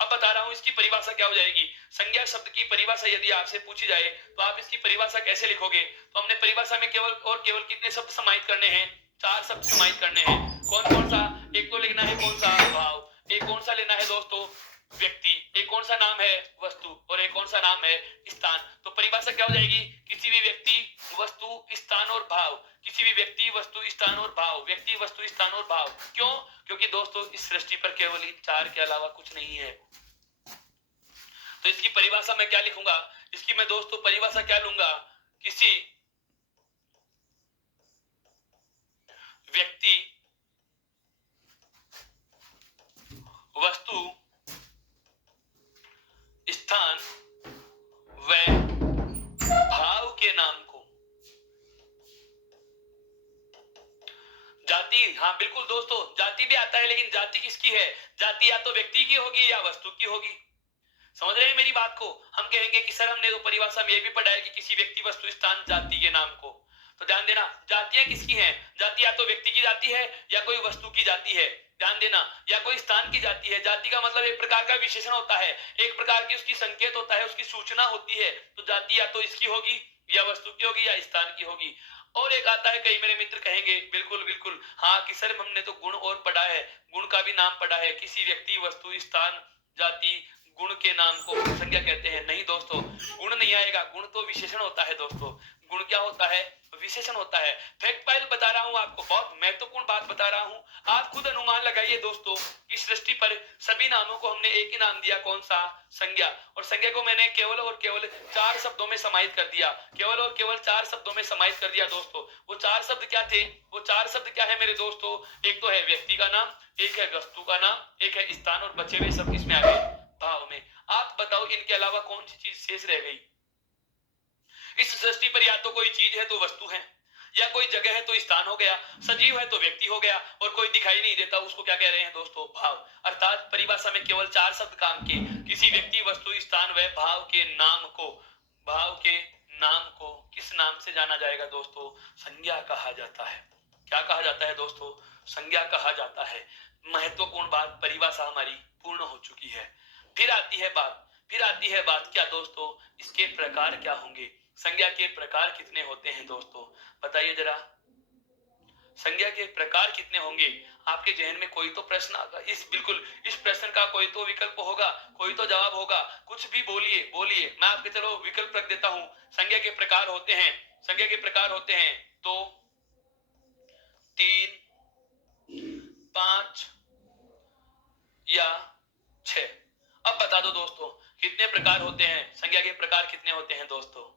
अब बता रहा हूं इसकी परिभाषा क्या हो जाएगी। संज्ञा शब्द की परिभाषा यदि आपसे पूछी जाए तो आप इसकी परिभाषा कैसे लिखोगे? तो हमने परिभाषा में केवल कितने शब्द समाहित करने हैं? चार शब्द समाहित करने हैं। कौन कौन सा? एक तो लिखना है कौन सा? भाव। एक कौन सा लेना है दोस्तों? व्यक्ति। एक कौन सा नाम है? वस्तु। और एक कौन सा नाम है? स्थान। तो परिभाषा क्या हो जाएगी? किसी भी व्यक्ति, वस्तु, स्थान और भाव। किसी भी व्यक्ति, वस्तु, स्थान और भाव। व्यक्ति, वस्तु, स्थान और भाव। क्यों? क्योंकि दोस्तों इस सृष्टि पर केवल इन चार के अलावा कुछ नहीं है। तो इसकी परिभाषा मैं क्या लिखूंगा? इसकी मैं दोस्तों परिभाषा क्या लूंगा? किसी व्यक्ति, वस्तु, स्थान व भाव जाति, हाँ बिल्कुल दोस्तों, जाति भी आता है, लेकिन जाति किसकी है? जाति या तो व्यक्ति की होगी या वस्तु की होगी। समझ रहे हैं मेरी बात को? हम कहेंगे कि सर हमने तो परिभाषा में ये भी पढ़ा है कि किसी व्यक्ति, वस्तु, स्थान, जाति के नाम को। तो ध्यान देना, जातियां किसकी हैं? जाति या तो व्यक्ति की जाति है या कोई वस्तु की जाति है, ध्यान देना, या कोई स्थान की जाति है। जाति का मतलब एक प्रकार का विशेषण होता है, एक प्रकार की उसकी संकेत होता है, उसकी सूचना होती है। तो जाति या तो इसकी होगी या वस्तु की होगी या स्थान की होगी। और एक आता है, कई मेरे मित्र कहेंगे बिल्कुल बिल्कुल हाँ कि सर हमने तो गुण और पढ़ा है, गुण का भी नाम पढ़ा है, किसी व्यक्ति, वस्तु, स्थान, जाति, गुण के नाम को संज्ञा कहते हैं। नहीं दोस्तों, गुण नहीं आएगा, गुण तो विशेषण होता है दोस्तों। गुण क्या होता है? विशेषण होता है। फैक्ट फाइल बता रहा हूं आपको, बहुत महत्वपूर्ण बात बता रहा हूं। आप खुद अनुमान लगाइए दोस्तों कि सृष्टि पर सभी नामों को हमने एक ही नाम दिया, कौन सा? संज्ञा। और संज्ञा को मैंने केवल और केवल 4 शब्दों में समाहित कर दिया, केवल और केवल 4 शब्दों में समाहित कर दिया दोस्तों। वो 4 शब्द क्या थे? वो 4 शब्द क्या है मेरे दोस्तों? एक तो है व्यक्ति का नाम, एक है वस्तु का नाम, एक है स्थान, और बचे हुए सब किसमें आ गए? भाव में। आप बताओ इनके अलावा कौन सी चीज शेष रह गई? इस सृष्टि पर या तो कोई चीज है तो वस्तु है, या कोई जगह है तो स्थान हो गया, सजीव है तो व्यक्ति हो गया, और कोई दिखाई नहीं देता उसको क्या कह रहे हैं दोस्तों? भाव। अर्थात परिभाषा में केवल 4 शब्द काम के, किसी व्यक्ति, वस्तु, स्थान व भाव के नाम को, भाव के नाम को किस नाम से जाना जाएगा दोस्तों? संज्ञा कहा जाता है। क्या कहा जाता है दोस्तों? संज्ञा कहा जाता है। महत्वपूर्ण बात, परिभाषा हमारी पूर्ण हो चुकी है। फिर आती है बात क्या दोस्तों? इसके प्रकार क्या होंगे? संज्ञा के प्रकार कितने होते हैं दोस्तों? बताइए जरा, संज्ञा के प्रकार कितने होंगे? आपके जहन में कोई तो प्रश्न आगा, इस प्रश्न का कोई तो विकल्प होगा, कोई तो जवाब होगा। कुछ भी बोलिए, मैं आपके चलो विकल्प रख देता हूं। संज्ञा के प्रकार होते हैं 2, 3, 5 या 6। अब बता दो दोस्तों कितने प्रकार होते हैं? संज्ञा के प्रकार कितने होते हैं दोस्तों?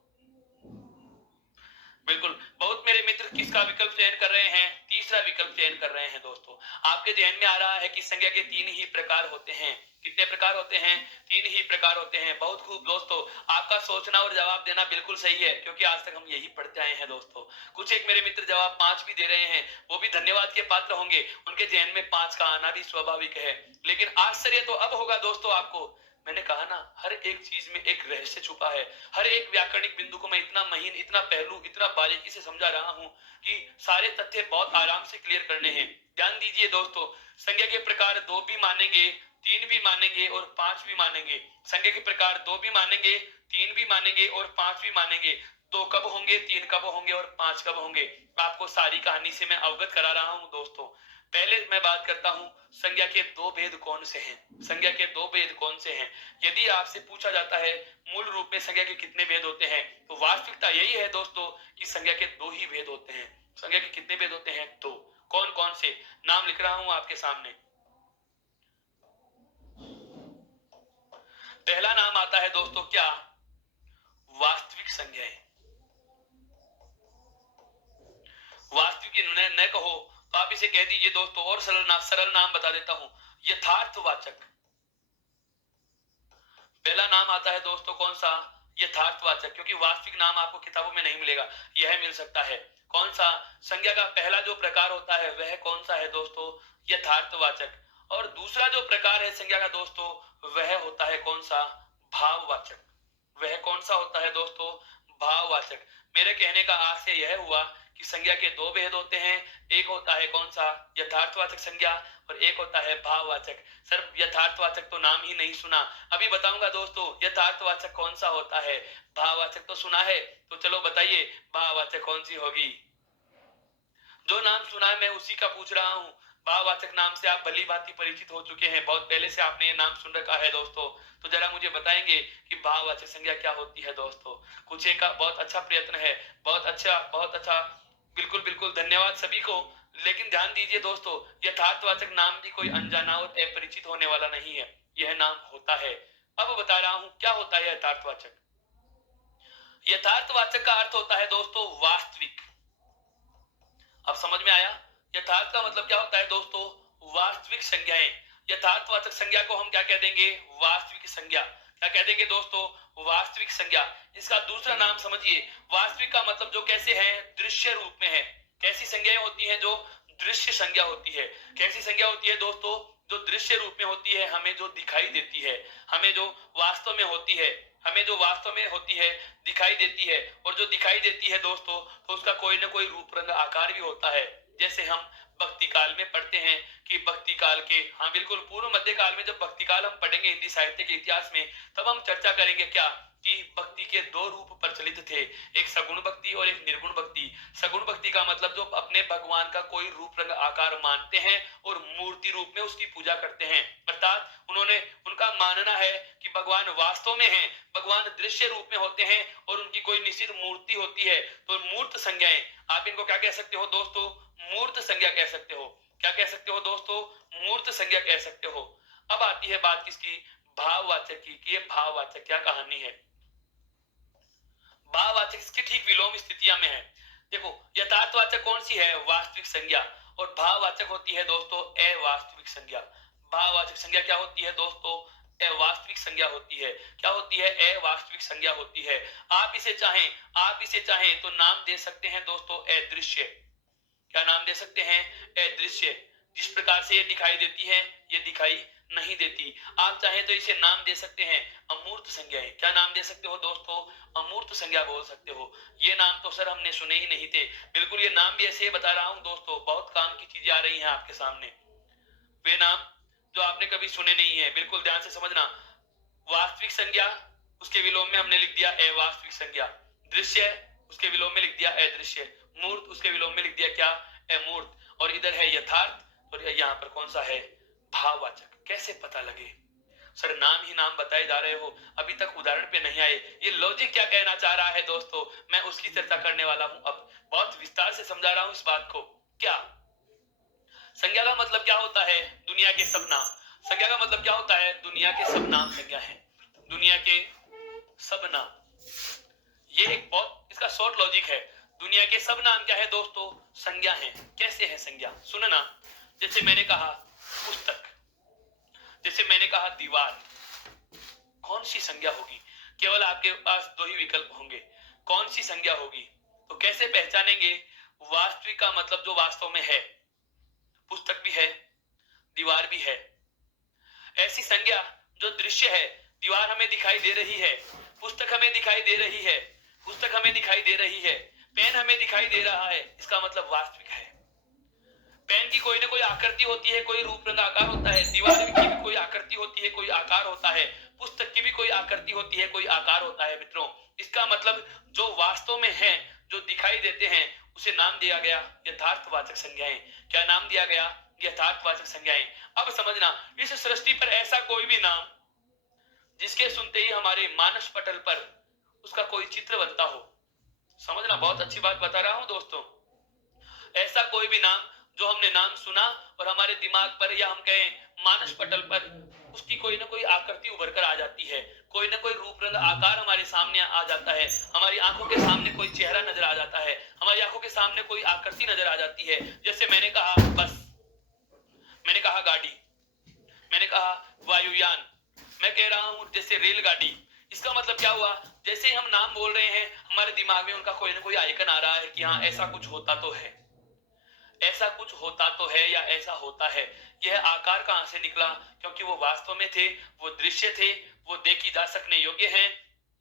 बिल्कुल, बहुत मेरे मित्र किसका विकल्प चयन कर रहे हैं? तीसरा विकल्प चयन कर रहे हैं दोस्तों। आपके ध्यान में आ रहा है कि संज्ञा के 3 ही प्रकार होते हैं। कितने प्रकार होते हैं? 3 ही प्रकार होते हैं। बहुत खूब दोस्तों, आपका सोचना और जवाब देना बिल्कुल सही है, क्योंकि आज तक हम यही पढ़ते आए हैं दोस्तों। कुछ एक मेरे मित्र जवाब 5 भी दे रहे हैं, वो भी धन्यवाद के पात्र होंगे, उनके ध्यान में 5 का आना भी स्वाभाविक है। लेकिन आश्चर्य तो अब होगा दोस्तों आपको। मैंने कहा ना, हर एक चीज में एक रहस्य छुपा है। हर एक व्याकरणिक बिंदु को मैं इतना महीन, इतना पहलू, इतना बारीकी से समझा रहा हूं कि सारे तथ्य बहुत आराम से क्लियर करने हैं। ध्यान दीजिए दोस्तों, संज्ञा के प्रकार 2 भी मानेंगे, 3 भी मानेंगे और 5 भी मानेंगे। संज्ञा के प्रकार 2 भी मानेंगे, 3 भी मानेंगे और 5 भी मानेंगे। 2 कब होंगे, 3 कब होंगे और 5 कब होंगे? आपको सारी कहानी से मैं अवगत करा रहा हूं दोस्तों। पहले मैं बात करता हूं संज्ञा के 2 भेद कौन से हैं। संज्ञा के 2 भेद कौन से हैं? यदि आपसे पूछा जाता है मूल रूप में संज्ञा के कितने भेद होते हैं, तो वास्तविकता यही है दोस्तों कि संज्ञा के 2 ही भेद होते हैं। संज्ञा के कितने भेद होते हैं? 2। कौन कौन से? नाम लिख रहा हूं आपके सामने। पहला नाम आता है दोस्तों क्या? वास्तविक संज्ञाएं। वास्तविक न कहो तो आप इसे कह दीजिए दोस्तों, और सरल नाम बता देता हूं, यथार्थवाचक। पहला नाम आता है दोस्तों कौन सा? यथार्थवाचक। क्योंकि वास्तविक नाम आपको किताबों में नहीं मिलेगा, यह मिल सकता है। कौन सा? संज्ञा का पहला जो प्रकार होता है वह कौन सा है दोस्तों? यथार्थवाचक। और दूसरा जो प्रकार है संज्ञा का दोस्तों, वह होता है कौन सा? भाववाचक। वह कौन सा होता है दोस्तों? भाववाचक। मेरे कहने का आशय यह हुआ कि संज्ञा के 2 भेद होते हैं। एक होता है कौन सा? यथार्थवाचक संज्ञा, और एक होता है भाववाचक। सर यथार्थवाचक तो नाम ही नहीं सुना। अभी बताऊंगा दोस्तों यथार्थवाचक कौन सा होता है। भाववाचक तो सुना है, तो चलो बताइए भाववाचक कौन सी होगी? जो नाम सुना है मैं उसी का पूछ रहा हूँ। भाववाचक नाम से आप भली भांति परिचित हो चुके हैं, बहुत पहले से आपने ये नाम सुन रखा है दोस्तों। तो जरा मुझे बताएंगे कि भाववाचक संज्ञा क्या होती है दोस्तों? कुछ एक का बहुत अच्छा प्रयत्न है, बहुत अच्छा। बिल्कुल बिल्कुल, धन्यवाद सभी को। लेकिन ध्यान दीजिए दोस्तों, यथार्थवाचक नाम भी कोई अनजाना और अपरिचित होने वाला नहीं है, यह नाम होता है। अब बता रहा हूं क्या होता है यथार्थवाचक। यथार्थवाचक का अर्थ होता है दोस्तों वास्तविक। अब समझ में आया? यथार्थ का मतलब क्या होता है दोस्तों? वास्तविक संज्ञाएं। यथार्थवाचक संज्ञा को हम क्या कह देंगे? वास्तविक संज्ञा। क्या कह देंगे दोस्तों? वास्तविक संज्ञा। इसका दूसरा नाम समझिए, वास्तविक का मतलब जो कैसे है? दृश्य रूप में है। कैसी संज्ञाएं होती हैं? जो दृश्य संज्ञा होती है। कैसी संज्ञा होती है दोस्तों? जो दृश्य रूप में होती है, हमें जो दिखाई देती है, हमें जो वास्तव में होती है, हमें जो वास्तव में होती है, दिखाई देती है। और जो दिखाई देती है दोस्तों, तो उसका कोई ना कोई रूप रंग आकार भी होता है। जैसे हम भक्ति काल में पढ़ते हैं कि भक्ति काल के, हाँ बिल्कुल, पूर्व मध्य काल में जब भक्ति काल हम पढ़ेंगे हिंदी साहित्य के इतिहास में, तब हम चर्चा करेंगे क्या कि भक्ति के दो रूप प्रचलित थे, एक सगुण भक्ति और एक निर्गुण भक्ति। सगुण भक्ति का मतलब जो अपने भगवान का कोई रूप रंग आकार मानते हैं और मूर्ति रूप में उसकी पूजा करते हैं, अर्थात उनका मानना है कि भगवान वास्तव में हैं, भगवान दृश्य रूप में होते हैं और उनकी कोई निश्चित मूर्ति होती है। तो मूर्त संज्ञाएं, आप इनको क्या कह सकते हो दोस्तों? मूर्त संज्ञा कह सकते हो। क्या कह सकते हो दोस्तों? मूर्त संज्ञा कह सकते हो। अब आती है बात किसकी? भाववाचक की, कि ये भाववाचक क्या कहानी है। भाववाचक इसकी ठीक विलोम स्थितियां में है। देखो, यथार्थवाचक कौन सी है? वास्तविक संज्ञा। और भाववाचक होती है दोस्तों अवास्तविक संज्ञा। भाववाचक संज्ञा क्या होती है दोस्तों? अवास्तविक संज्ञा होती है। क्या होती है? अवास्तविक संज्ञा होती है। आप इसे चाहें तो नाम दे सकते हैं दोस्तों अदृश्य। क्या नाम दे सकते हैं? अदृश्य। जिस प्रकार से ये दिखाई देती है, ये दिखाई नहीं देती। आप चाहें तो इसे नाम दे सकते हैं अमूर्त संज्ञाएं। क्या नाम दे सकते हो दोस्तों? अमूर्त संज्ञा बोल सकते हो। ये नाम तो सर हमने सुने ही नहीं थे। बिल्कुल, ये नाम भी ऐसे बता रहा हूं दोस्तों, बहुत काम की चीजें आ रही हैं आपके सामने। वे नाम जो आपने कभी सुने नहीं है, बिल्कुल ध्यान से समझना। वास्तविक संज्ञा, उसके विलोम में हमने लिख दिया अवास्तविक संज्ञा। दृश्य, उसके विलोम में लिख दिया अदृश्य। मूर्त, उसके विलोम में लिख दिया क्या? अमूर्त। और इधर है यथार्थ, और यहाँ पर कौन सा है? भाववाचक। कैसे पता लगे? सर नाम ही नाम बताए जा रहे हो, अभी तक उदाहरण पे नहीं आए। ये लॉजिक क्या कहना चाह रहा है दोस्तों, मैं उसकी चर्चा करने वाला हूं। अब बहुत विस्तार से समझा रहा हूं इस बात को। क्या संज्ञा का मतलब क्या होता है? दुनिया के सब नाम। संज्ञा का मतलब क्या होता है? दुनिया के सब नाम संज्ञा है। दुनिया के सब नाम, ये एक बहुत इसका शॉर्ट लॉजिक है। दुनिया के सब नाम क्या है दोस्तों? संज्ञा है। कैसे है संज्ञा? सुनना। जैसे मैंने कहा पुस्तक, जैसे मैंने कहा दीवार, कौन सी संज्ञा होगी? केवल आपके पास दो ही विकल्प होंगे, कौन सी संज्ञा होगी? तो कैसे पहचानेंगे? वास्तविक का मतलब जो वास्तव में है, पुस्तक भी है, दीवार भी है। ऐसी संज्ञा जो दृश्य है, दीवार हमें दिखाई दे रही है, पुस्तक हमें दिखाई दे रही है, पुस्तक हमें दिखाई दे रही है, पेन हमें दिखाई दे रहा है, इसका मतलब वास्तविक है। पेन की कोई ना कोई आकृति होती है, कोई रूप रंग आकार होता है। दीवार की भी कोई आकृति होती है, कोई आकार होता है। पुस्तक की भी कोई आकृति होती है, कोई आकार होता है। मित्रों, इसका मतलब जो वास्तव में है, जो दिखाई देते हैं, उसे नाम दिया गया यथार्थवाचक संज्ञाएं। क्या नाम दिया गया? यथार्थवाचक संज्ञाएं। अब समझना, इस सृष्टि पर ऐसा कोई भी नाम जिसके सुनते ही हमारे मानस पटल पर उसका कोई चित्र बनता हो। समझना, बहुत अच्छी बात बता रहा हूं दोस्तों। ऐसा कोई भी नाम जो हमने नाम सुना और हमारे दिमाग पर या हम कहें मानस पटल पर उसकी कोई ना कोई आकृति उभर कर आ जाती है, कोई ना कोई रूप रंग आकार हमारे सामने आ जाता है, हमारी आंखों के सामने कोई चेहरा नजर आ जाता है, हमारी आंखों के सामने कोई आकृति नजर आ जाती है। जैसे मैंने कहा बस, मैंने कहा गाड़ी, मैंने कहा वायुयान, मैं कह रहा हूं जैसे रेलगाड़ी। इसका मतलब क्या हुआ? जैसे ही हम नाम बोल रहे हैं, हमारे दिमाग में उनका कोई ना कोई आइकन आ रहा है कि हाँ ऐसा कुछ होता तो है, ऐसा कुछ होता तो है या ऐसा होता है। यह आकार कहां से निकला? क्योंकि वो वास्तव में थे, वो दृश्य थे, वो देखी जा सकने योग्य हैं।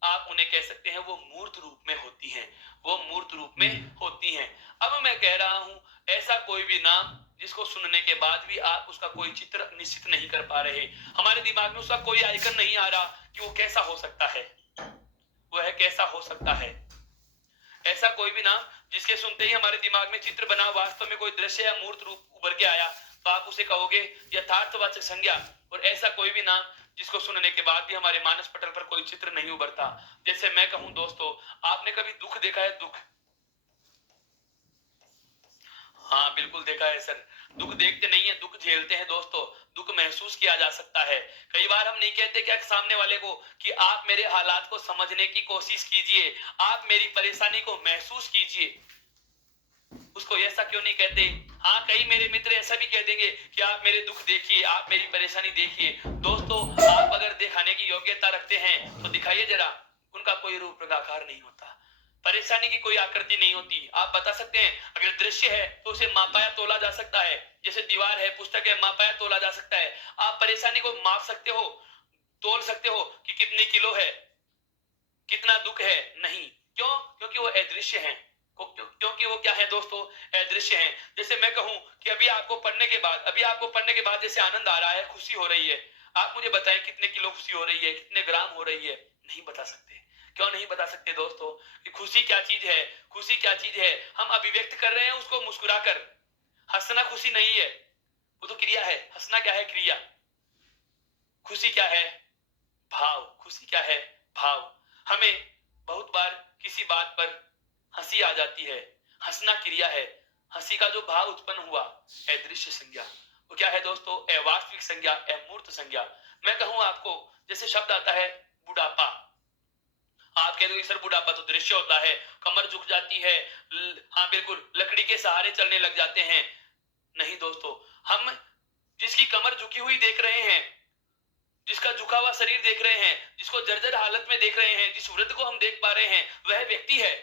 आप उन्हें कह सकते हैं वो मूर्त रूप में होती हैं, वो मूर्त रूप में होती हैं। अब मैं कह रहा हूं ऐसा कोई भी नाम जिसको सुनने के बाद भी आप उसका कोई चित्र निश्चित नहीं कर पा रहे, हमारे दिमाग में उसका कोई आइकन नहीं आ रहा कि वो कैसा हो सकता है, वह कैसा हो सकता है। ऐसा कोई भी नाम जिसके सुनते ही हमारे दिमाग में चित्र बना, वास्तव में कोई दृश्य या मूर्त रूप उभर के आया, तो आप उसे कहोगे यथार्थवाचक संज्ञा। और ऐसा कोई भी नाम जिसको सुनने के बाद भी हमारे मानस पटल पर कोई चित्र नहीं उभरता। जैसे मैं कहूं दोस्तों, आपने कभी दुख देखा है? दुख, हाँ बिल्कुल देखा है सर। दुख देखते नहीं है, दुख झेलते हैं दोस्तों। दुख महसूस किया जा सकता है। कई बार हम नहीं कहते क्या सामने वाले को कि आप मेरे हालात को समझने की कोशिश कीजिए, आप मेरी परेशानी को महसूस कीजिए। उसको ऐसा क्यों नहीं कहते? हाँ, कई मेरे मित्र ऐसा भी कह देंगे कि आप मेरे दुख देखिए, आप मेरी परेशानी देखिए। दोस्तों, आप अगर दिखाने की योग्यता रखते हैं तो दिखाइए जरा। उनका कोई रूप आकार नहीं होता, परेशानी की कोई आकृति नहीं होती। आप बता सकते हैं अगर दृश्य है तो उसे मापा या तोला जा सकता है, जैसे दीवार है, पुस्तक है, मापा या तोला जा सकता है। आप परेशानी को माप सकते हो, तोल सकते हो कि कितने किलो है, कितना दुख है? नहीं। क्यों? क्योंकि वो अदृश्य हैं। क्योंकि वो क्या है दोस्तों? अदृश्य हैं। जैसे मैं कहूं कि अभी आपको पढ़ने के बाद जैसे आनंद आ रहा है, खुशी हो रही है, आप मुझे बताएं कितने किलो खुशी हो रही है, कितने ग्राम हो रही है? नहीं बता सकते। क्यों नहीं बता सकते दोस्तों? कि खुशी क्या चीज है? खुशी क्या चीज है? हम अभिव्यक्त कर रहे हैं उसको मुस्कुराकर। हंसना खुशी नहीं है, वो तो क्रिया है। हंसना क्या है? क्रिया। खुशी क्या है? भाव। खुशी क्या है? भाव। हमें बहुत बार किसी बात पर हंसी आ जाती है, हंसना क्रिया है। हंसी का जो भाव उत्पन्न हुआ, अदृश्य संज्ञा, वो क्या है दोस्तों? अवास्तविक संज्ञा, अमूर्त संज्ञा। मैं कहूं आपको, जैसे शब्द आता है बुढ़ापा, आप कह दोगे सर बुढ़ापा तो दृश्य होता है, कमर झुक जाती है, हाँ बिल्कुल, लकड़ी के सहारे चलने लग जाते हैं। नहीं दोस्तों, हम जिसकी कमर झुकी हुई देख रहे हैं, जिसका झुका हुआ शरीर देख रहे हैं, जिसको जर्जर हालत में देख रहे हैं, जिस वृद्ध को हम देख पा रहे हैं, वह व्यक्ति है,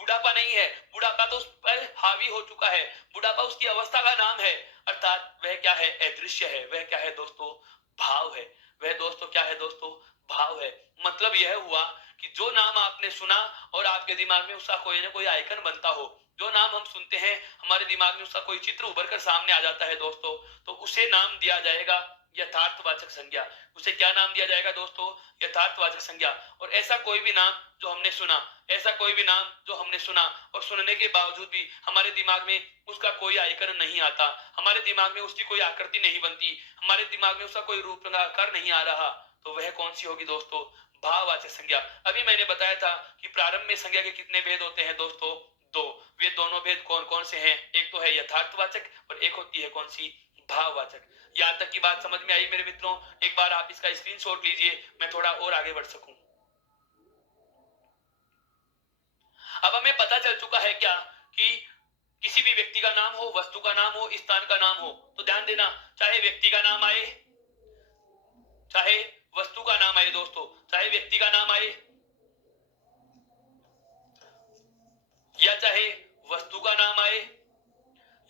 बुढ़ापा नहीं है। बुढ़ापा तो उस पर हावी हो चुका है, बुढ़ापा उसकी अवस्था का नाम है। अर्थात वह क्या है? अदृश्य है। वह क्या है दोस्तों? भाव है। वह दोस्तों क्या है दोस्तों? भाव है। मतलब यह हुआ कि जो नाम आपने सुना और आपके दिमाग में उसका कोई ना कोई आइकन बनता हो, जो नाम हम सुनते हैं हमारे दिमाग में उसका कोई चित्र उभर कर सामने आ जाता है दोस्तों, तो उसे नाम दिया जाएगा यथार्थवाचक संज्ञा। उसे क्या नाम दिया जाएगा दोस्तों? यथार्थवाचक संज्ञा। और ऐसा कोई भी नाम जो हमने सुना, ऐसा कोई भी नाम जो हमने सुना और सुनने के बावजूद भी हमारे दिमाग में उसका कोई आइकन नहीं आता, हमारे दिमाग में उसकी कोई आकृति नहीं बनती, हमारे दिमाग में उसका कोई रूप आकार नहीं आ रहा, तो वह कौन सी होगी दोस्तों? भाववाचक संज्ञा। अभी मैंने बताया था कि प्रारंभ में संज्ञा के कितने भेद होते हैं दोस्तों? दो। वे दोनों भेद कौन कौन से हैं? एक तो है यथार्थवाचक और एक होती है कौन सी? भाववाचक। यहां तक की बात समझ में आई मेरे मित्रों? एक बार आप इसका स्क्रीनशॉट लीजिए, मैं थोड़ा और आगे बढ़ सकूं। अब हमें पता चल चुका है क्या कि किसी भी व्यक्ति का नाम हो, वस्तु का नाम हो, स्थान का नाम हो, तो ध्यान देना, चाहे व्यक्ति का नाम आए, चाहे वस्तु का नाम आए दोस्तों, चाहे व्यक्ति का नाम आए या चाहे वस्तु का नाम आए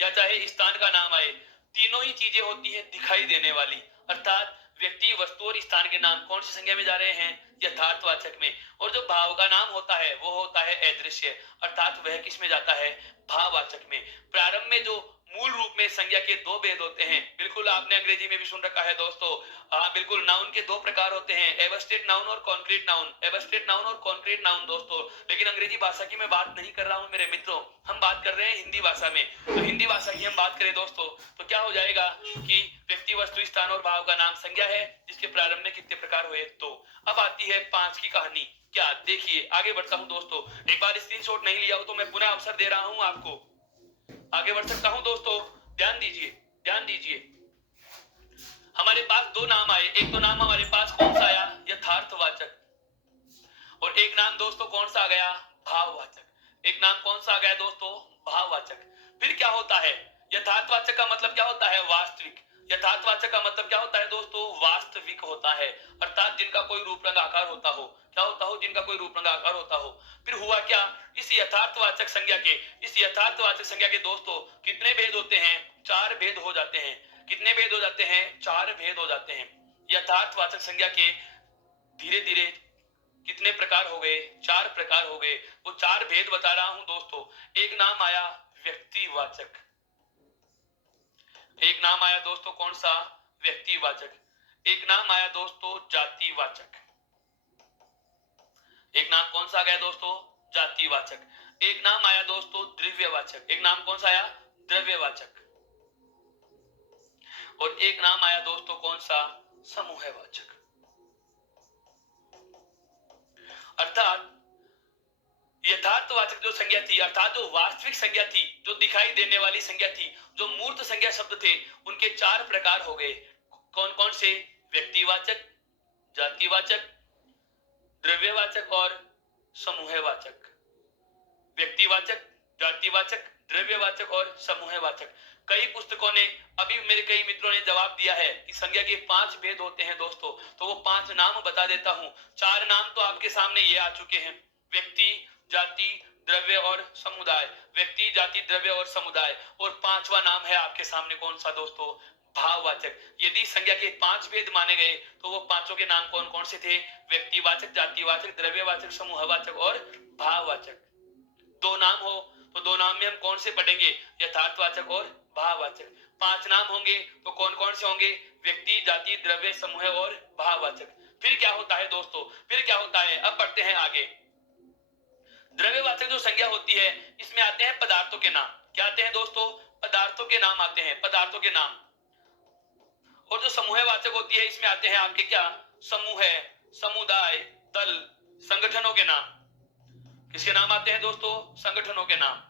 या चाहे स्थान का नाम आए, तीनों ही चीजें होती है दिखाई देने वाली। अर्थात व्यक्ति, वस्तु और स्थान के नाम कौन सी संज्ञा में जा रहे हैं? यथार्थवाचक में। और जो भाव का नाम होता है वो होता है अदृश्य, अर्थात वह किस में जाता है? भाववाचक में। प्रारंभ में जो मूल रूप में संज्ञा के दो भेद होते हैं, बिल्कुल आपने अंग्रेजी में भी सुन रखा है दोस्तों। हाँ बिल्कुल, नाउन के दो प्रकार होते हैं, एब्स्ट्रैक्ट नाउन और कॉन्क्रीट नाउन। एब्स्ट्रैक्ट नाउन और कॉन्क्रीट नाउन दोस्तों। लेकिन अंग्रेजी भाषा की मैं बात नहीं कर रहा हूं मेरे मित्रों, हम बात कर रहे हैं हिंदी भाषा में। तो हिंदी भाषा की हम बात करें दोस्तों तो क्या हो जाएगा कि व्यक्ति, वस्तु, स्थान और भाव का नाम संज्ञा है, जिसके प्रारंभ में कितने प्रकार हुए? तो अब आती है 5 की कहानी। क्या? देखिए, आगे बढ़ता हूं दोस्तों। एक बार स्क्रीनशॉट नहीं लिया हो तो मैं पुनः अवसर दे रहा हूं आपको, आगे बढ़ सकता हूं दोस्तों। ध्यान दीजिए, ध्यान दीजिए। हमारे पास दो नाम आए। एक तो नाम हमारे पास कौन सा आया? यथार्थवाचक। और एक नाम दोस्तों कौन सा आ गया? भाववाचक। एक नाम कौन सा आ गया दोस्तों? भाववाचक। फिर क्या होता है? यथार्थवाचक का मतलब क्या होता है? वास्तविक। यथार्थवाचक का मतलब क्या होता है दोस्तों? वास्तविक होता है, अर्थात जिनका कोई रूप रंग आकार होता हो। क्या होता हो? जिनका कोई रूप रंग आकार होता हो। फिर हुआ क्या? इस यथार्थवाचक संज्ञा के दोस्तों कितने भेद होते हैं? 4 भेद हो जाते हैं। कितने भेद हो जाते हैं? 4 भेद हो जाते हैं। यथार्थवाचक संज्ञा के धीरे धीरे कितने प्रकार हो गए? 4 प्रकार हो गए। वो 4 भेद बता रहा हूं दोस्तों। एक नाम आया व्यक्तिवाचक। एक नाम आया दोस्तों कौन सा? व्यक्तिवाचक। एक नाम आया दोस्तों जातिवाचक। एक नाम कौन सा आ गया दोस्तों? जातिवाचक। एक नाम आया दोस्तों द्रव्यवाचक। एक नाम कौन सा आया? द्रव्यवाचक। और एक नाम आया दोस्तों कौन सा? समूहवाचक। अर्थात यथार्थवाचक जो संज्ञा थी, अर्थात जो वास्तविक संज्ञा थी, जो दिखाई देने वाली संज्ञा थी, जो मूर्त संज्ञा शब्द थे, उनके 4 प्रकार हो गए। कौन कौन से? व्यक्तिवाचक, जातिवाचक, द्रव्यवाचक और समूहवाचक। व्यक्तिवाचक, जातिवाचक, द्रव्यवाचक और समूहवाचक। कई पुस्तकों ने, अभी मेरे कई मित्रों ने जवाब दिया है कि संज्ञा के 5 भेद होते हैं दोस्तों, तो वो 5 नाम बता देता हूं। 4 नाम तो आपके सामने ये आ चुके हैं, व्यक्ति, जाति, द्रव्य और समुदाय, व्यक्ति, जाति, द्रव्य और समुदाय। और पांचवा नाम है आपके सामने कौन सा दोस्तों? भाववाचक। यदि संज्ञा के 5 भेद माने गए तो वो पांचों के नाम कौन कौन से थे? व्यक्तिवाचक, जातिवाचक, द्रव्यवाचक, समूहवाचक और भाववाचक। दो नाम हो तो दो नाम में हम कौन से पढ़ेंगे? यथार्थवाचक और भाववाचक। 5 नाम होंगे तो कौन कौन से होंगे? व्यक्ति, जाति, द्रव्य, समूह और भाववाचक। फिर क्या होता है दोस्तों? फिर क्या होता है? अब बढ़ते हैं आगे। द्रव्यवाचक जो संज्ञा होती है इसमें आते हैं पदार्थों के नाम। क्या आते हैं दोस्तों? पदार्थों के नाम आते हैं, पदार्थों के नाम। और जो समूहवाचक होती है इसमें आते हैं आपके क्या? समूह, समुदाय, दल, संगठनों के नाम। किसके नाम आते हैं दोस्तों? संगठनों के नाम।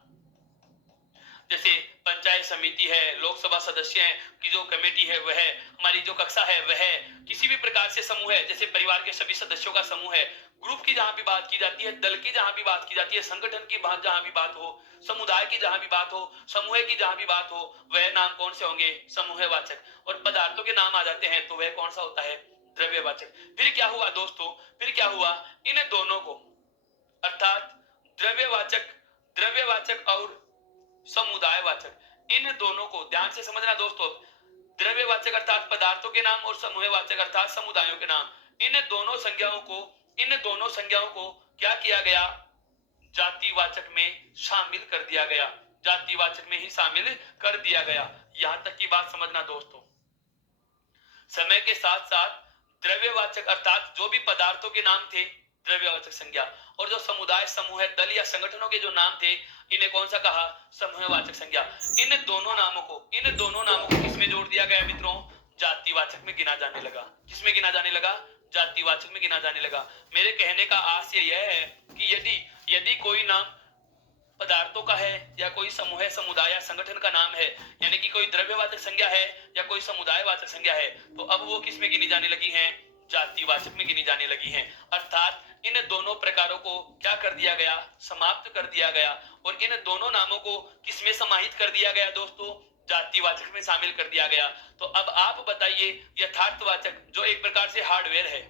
जैसे पंचायत समिति है, लोकसभा सदस्य की जो कमेटी है वह, हमारी जो कक्षा है वह, किसी भी प्रकार से समूह है, जैसे परिवार के सभी सदस्यों का समूह है। ग्रुप की जहां भी बात की जाती है, दल की जहां भी बात की जाती है, संगठन की बात जहां भी बात हो, समुदाय की जहां भी बात हो, समूह की जहां भी बात हो, वह नाम कौन से होंगे? समूहवाचक। और पदार्थों के नाम आ जाते हैं तो वह कौन सा होता है? द्रव्यवाचक। फिर क्या हुआ दोस्तों? फिर क्या हुआ? इन दोनों को, अर्थात द्रव्यवाचक और समुदायवाचक, इन दोनों को ध्यान से समझना दोस्तों। द्रव्यवाचक अर्थात पदार्थों के नाम और समूहवाचक अर्थात समुदायों के नाम, इन दोनों संज्ञाओं को क्या किया गया? जातिवाचक में शामिल कर दिया गया। जातिवाचक में ही शामिल कर दिया गया। यहां तक की बात समझना दोस्तों। समय के साथ साथ द्रव्यवाचक अर्थात जो भी पदार्थों के नाम थे द्रव्यवाचक संज्ञा, और जो समुदाय, समूह, दल या संगठनों के जो नाम थे इन्हें कौन सा कहा? समूहवाचक संज्ञा। इन दोनों नामों को किसमें जोड़ दिया गया मित्रों? जातिवाचक में गिना जाने लगा। किसमें गिना जाने लगा? जातिवाचक में गिना जाने लगा। मेरे कहने का आशय यह है कि यदि कोई नाम पदार्थों का है या कोई समूह, समुदाय या संगठन का नाम है, यानी कि कोई द्रव्यवाचक संज्ञा है या कोई समुदायवाचक संज्ञा है, तो अब वो किस में गिनी जाने लगी हैं? जातिवाचक में गिनी जाने लगी हैं। अर्थात इन दोनों प्रकारों को क्या कर दिया गया? समाप्त कर दिया गया। और इन दोनों नामों को किसमें समाहित कर दिया गया दोस्तों? जातिवाचक में शामिल कर दिया गया। तो अब आप बताइए, यथार्थवाचक जो एक प्रकार से हार्डवेयर है,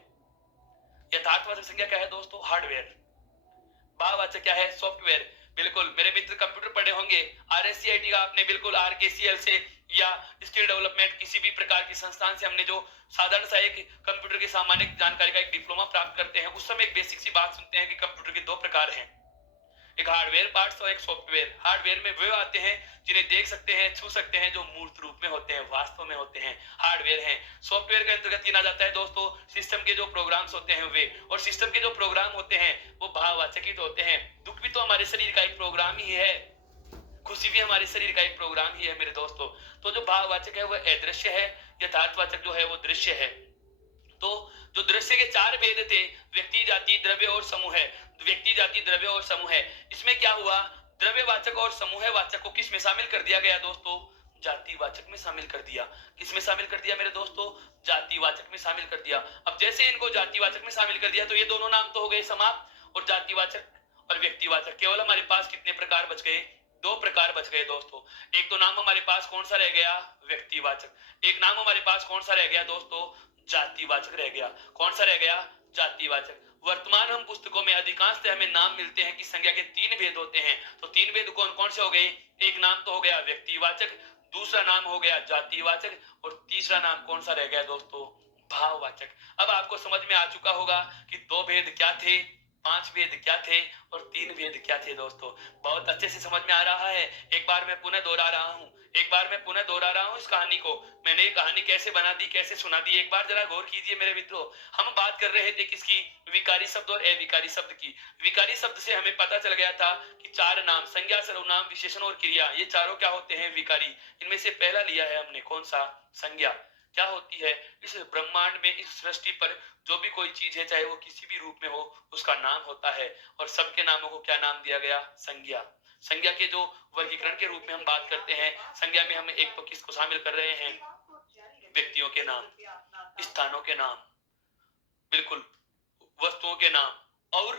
यथार्थवाचक संज्ञा क्या है दोस्तों? हार्डवेयर। भाववाचक क्या है? सॉफ्टवेयर। बिल्कुल, मेरे मित्र कंप्यूटर पढ़े होंगे, आरएससीआईटी का आपने बिल्कुल आरकेसीएल से या स्किल डेवलपमेंट किसी भी प्रकार की संस्थान से हमने जो साधारण सा एक कंप्यूटर की सामान्य जानकारी का एक डिप्लोमा प्राप्त करते हैं, उस समय एक बेसिक सी बात सुनते हैं कि कंप्यूटर के 2 प्रकार हैं, एक हार्डवेयर पार्ट्स और एक सॉफ्टवेयर। हार्डवेयर में वे आते हैं जिन्हें देख सकते हैं, छू सकते हैं, जो मूर्त रूप में होते हैं, वास्तव में होते हैं, हार्डवेयर हैं। सॉफ्टवेयर के अंतर्गत गिना जाता है दोस्तों सिस्टम के जो प्रोग्राम्स होते हैं वे, और सिस्टम के जो प्रोग्राम होते हैं वो भाववाचक ही तो होते हैं। दुख भी तो हमारे शरीर का एक प्रोग्राम ही है, खुशी भी हमारे शरीर का एक प्रोग्राम ही है मेरे दोस्तों। तो जो भाववाचक है वह अदृश्य है, यथार्थवाचक जो है वो दृश्य है। तो जो दृश्य के 4 भेद थे, व्यक्ति, जाति, द्रव्य और समूह, व्यक्ति, जाति, द्रव्य और समूह, इसमें क्या हुआ? द्रव्यवाचक और समूहवाचक को किस में शामिल कर दिया गया दोस्तों? जातिवाचक में शामिल कर दिया। किस में शामिल कर दिया मेरे दोस्तों? जातिवाचक में शामिल कर दिया। अब जैसे इनको जातिवाचक में शामिल कर दिया तो ये दोनों नाम तो हो गए समाप्त, और जातिवाचक और व्यक्तिवाचक केवल हमारे पास कितने प्रकार बच गए? 2 प्रकार बच गए दोस्तों। एक तो नाम हमारे पास कौन सा रह गया? व्यक्तिवाचक। एक नाम हमारे पास कौन सा रह गया दोस्तों? जातिवाचक रह गया। कौन सा रह गया? जातिवाचक। वर्तमान हम पुस्तकों में अधिकांशतः हमें नाम मिलते हैं कि संज्ञा के 3 भेद होते हैं। तो 3 भेद कौन कौन से हो गए? एक नाम तो हो गया व्यक्तिवाचक, दूसरा नाम हो गया जातिवाचक, और तीसरा नाम कौन सा रह गया दोस्तों? भाववाचक। अब आपको समझ में आ चुका होगा कि 2 भेद क्या थे, 5 भेद क्या थे और 3 भेद क्या थे दोस्तों। बहुत अच्छे से समझ में आ रहा है। एक बार मैं पुनः दोहरा रहा हूं इस कहानी को। मैंने ये कहानी कैसे बना दी, कैसे सुना दी, एक बार जरा गौर कीजिए मेरे मित्रों। हम बात कर रहे थे किसकी? विकारी शब्द और अविकारी शब्द की। विकारी शब्द से हमें पता चल गया था कि 4 नाम, संज्ञा, सर्वनाम, विशेषण और क्रिया, ये चारों क्या होते हैं? विकारी। इनमें से पहला लिया है हमने, कौन सा? संज्ञा। क्या होती है? इस ब्रह्मांड में, इस सृष्टि पर जो भी कोई चीज है, चाहे वो किसी भी रूप में हो, उसका नाम होता है। और सबके नामों को क्या नाम दिया गया? संज्ञा। संज्ञा के जो वर्गीकरण के रूप में हम बात करते हैं, संज्ञा में हम एक तो किसको शामिल कर रहे हैं? व्यक्तियों के नाम, स्थानों के नाम, बिल्कुल, वस्तुओं के नाम और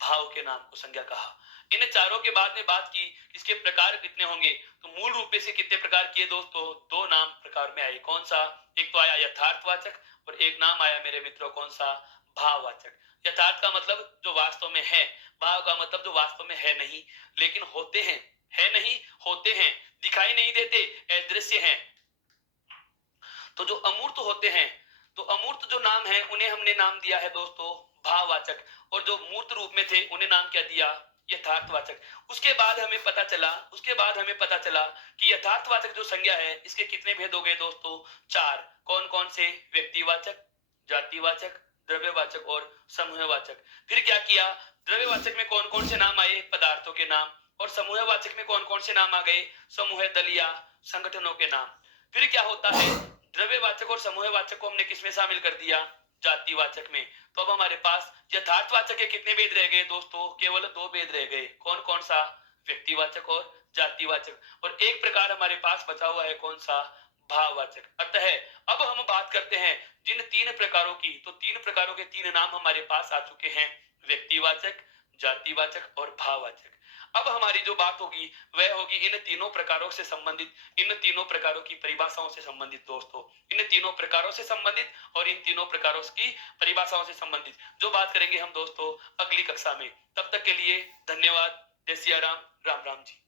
भाव के नाम को संज्ञा कहा। इन चारों के बाद में बात की इसके प्रकार कितने होंगे, तो मूल रूप से कितने प्रकार किए दोस्तों? 2 नाम प्रकार में आए। कौन सा? एक तो आया यथार्थवाचक और एक नाम आया मेरे मित्रों कौन सा? भाववाचक। यथार्थ का मतलब जो वास्तव में है, भाव का मतलब जो वास्तव में है नहीं लेकिन होते हैं, है नहीं होते हैं, दिखाई नहीं देते, अदृश्य हैं। तो जो अमूर्त होते हैं, तो अमूर्त जो नाम है उन्हें हमने नाम दिया है दोस्तों भाववाचक, और जो मूर्त रूप में थे उन्हें नाम क्या दिया, यथार्थवाचक। उसके बाद हमें पता चला कि यथार्थवाचक जो संज्ञा है इसके कितने भेद हो गए दोस्तों, चार। कौन कौन से, व्यक्तिवाचक, जातिवाचक, द्रव्यवाचक और समूहवाचक। फिर क्या किया, द्रव्यवाचक में कौन कौन से नाम आए, पदार्थों के नाम, और समूहवाचक में कौन कौन से नाम आ गए, समूह, दल या संगठनों के नाम। फिर क्या होता है, द्रव्यवाचक और समूहवाचक को हमने किसमें शामिल कर दिया, जातिवाचक में। तो अब हमारे पास यथार्थवाचक के कितने भेद रह गए दोस्तों, केवल दो भेद रह गए। कौन कौन सा, व्यक्तिवाचक और जातिवाचक। और एक प्रकार हमारे पास बचा हुआ है, कौन सा, भाववाचक। अतः अब हम बात करते हैं जिन तीन प्रकारों की, तो तीन प्रकारों के तीन नाम हमारे पास आ चुके हैं, व्यक्तिवाचक, जातिवाचक और भाववाचक। अब हमारी जो बात होगी वह होगी इन तीनों प्रकारों से संबंधित, इन तीनों प्रकारों की परिभाषाओं से संबंधित दोस्तों, इन तीनों प्रकारों से संबंधित और इन तीनों प्रकारों की परिभाषाओं से संबंधित जो बात करेंगे हम दोस्तों अगली कक्षा में। तब तक के लिए धन्यवाद। जय सिया राम, राम राम जी।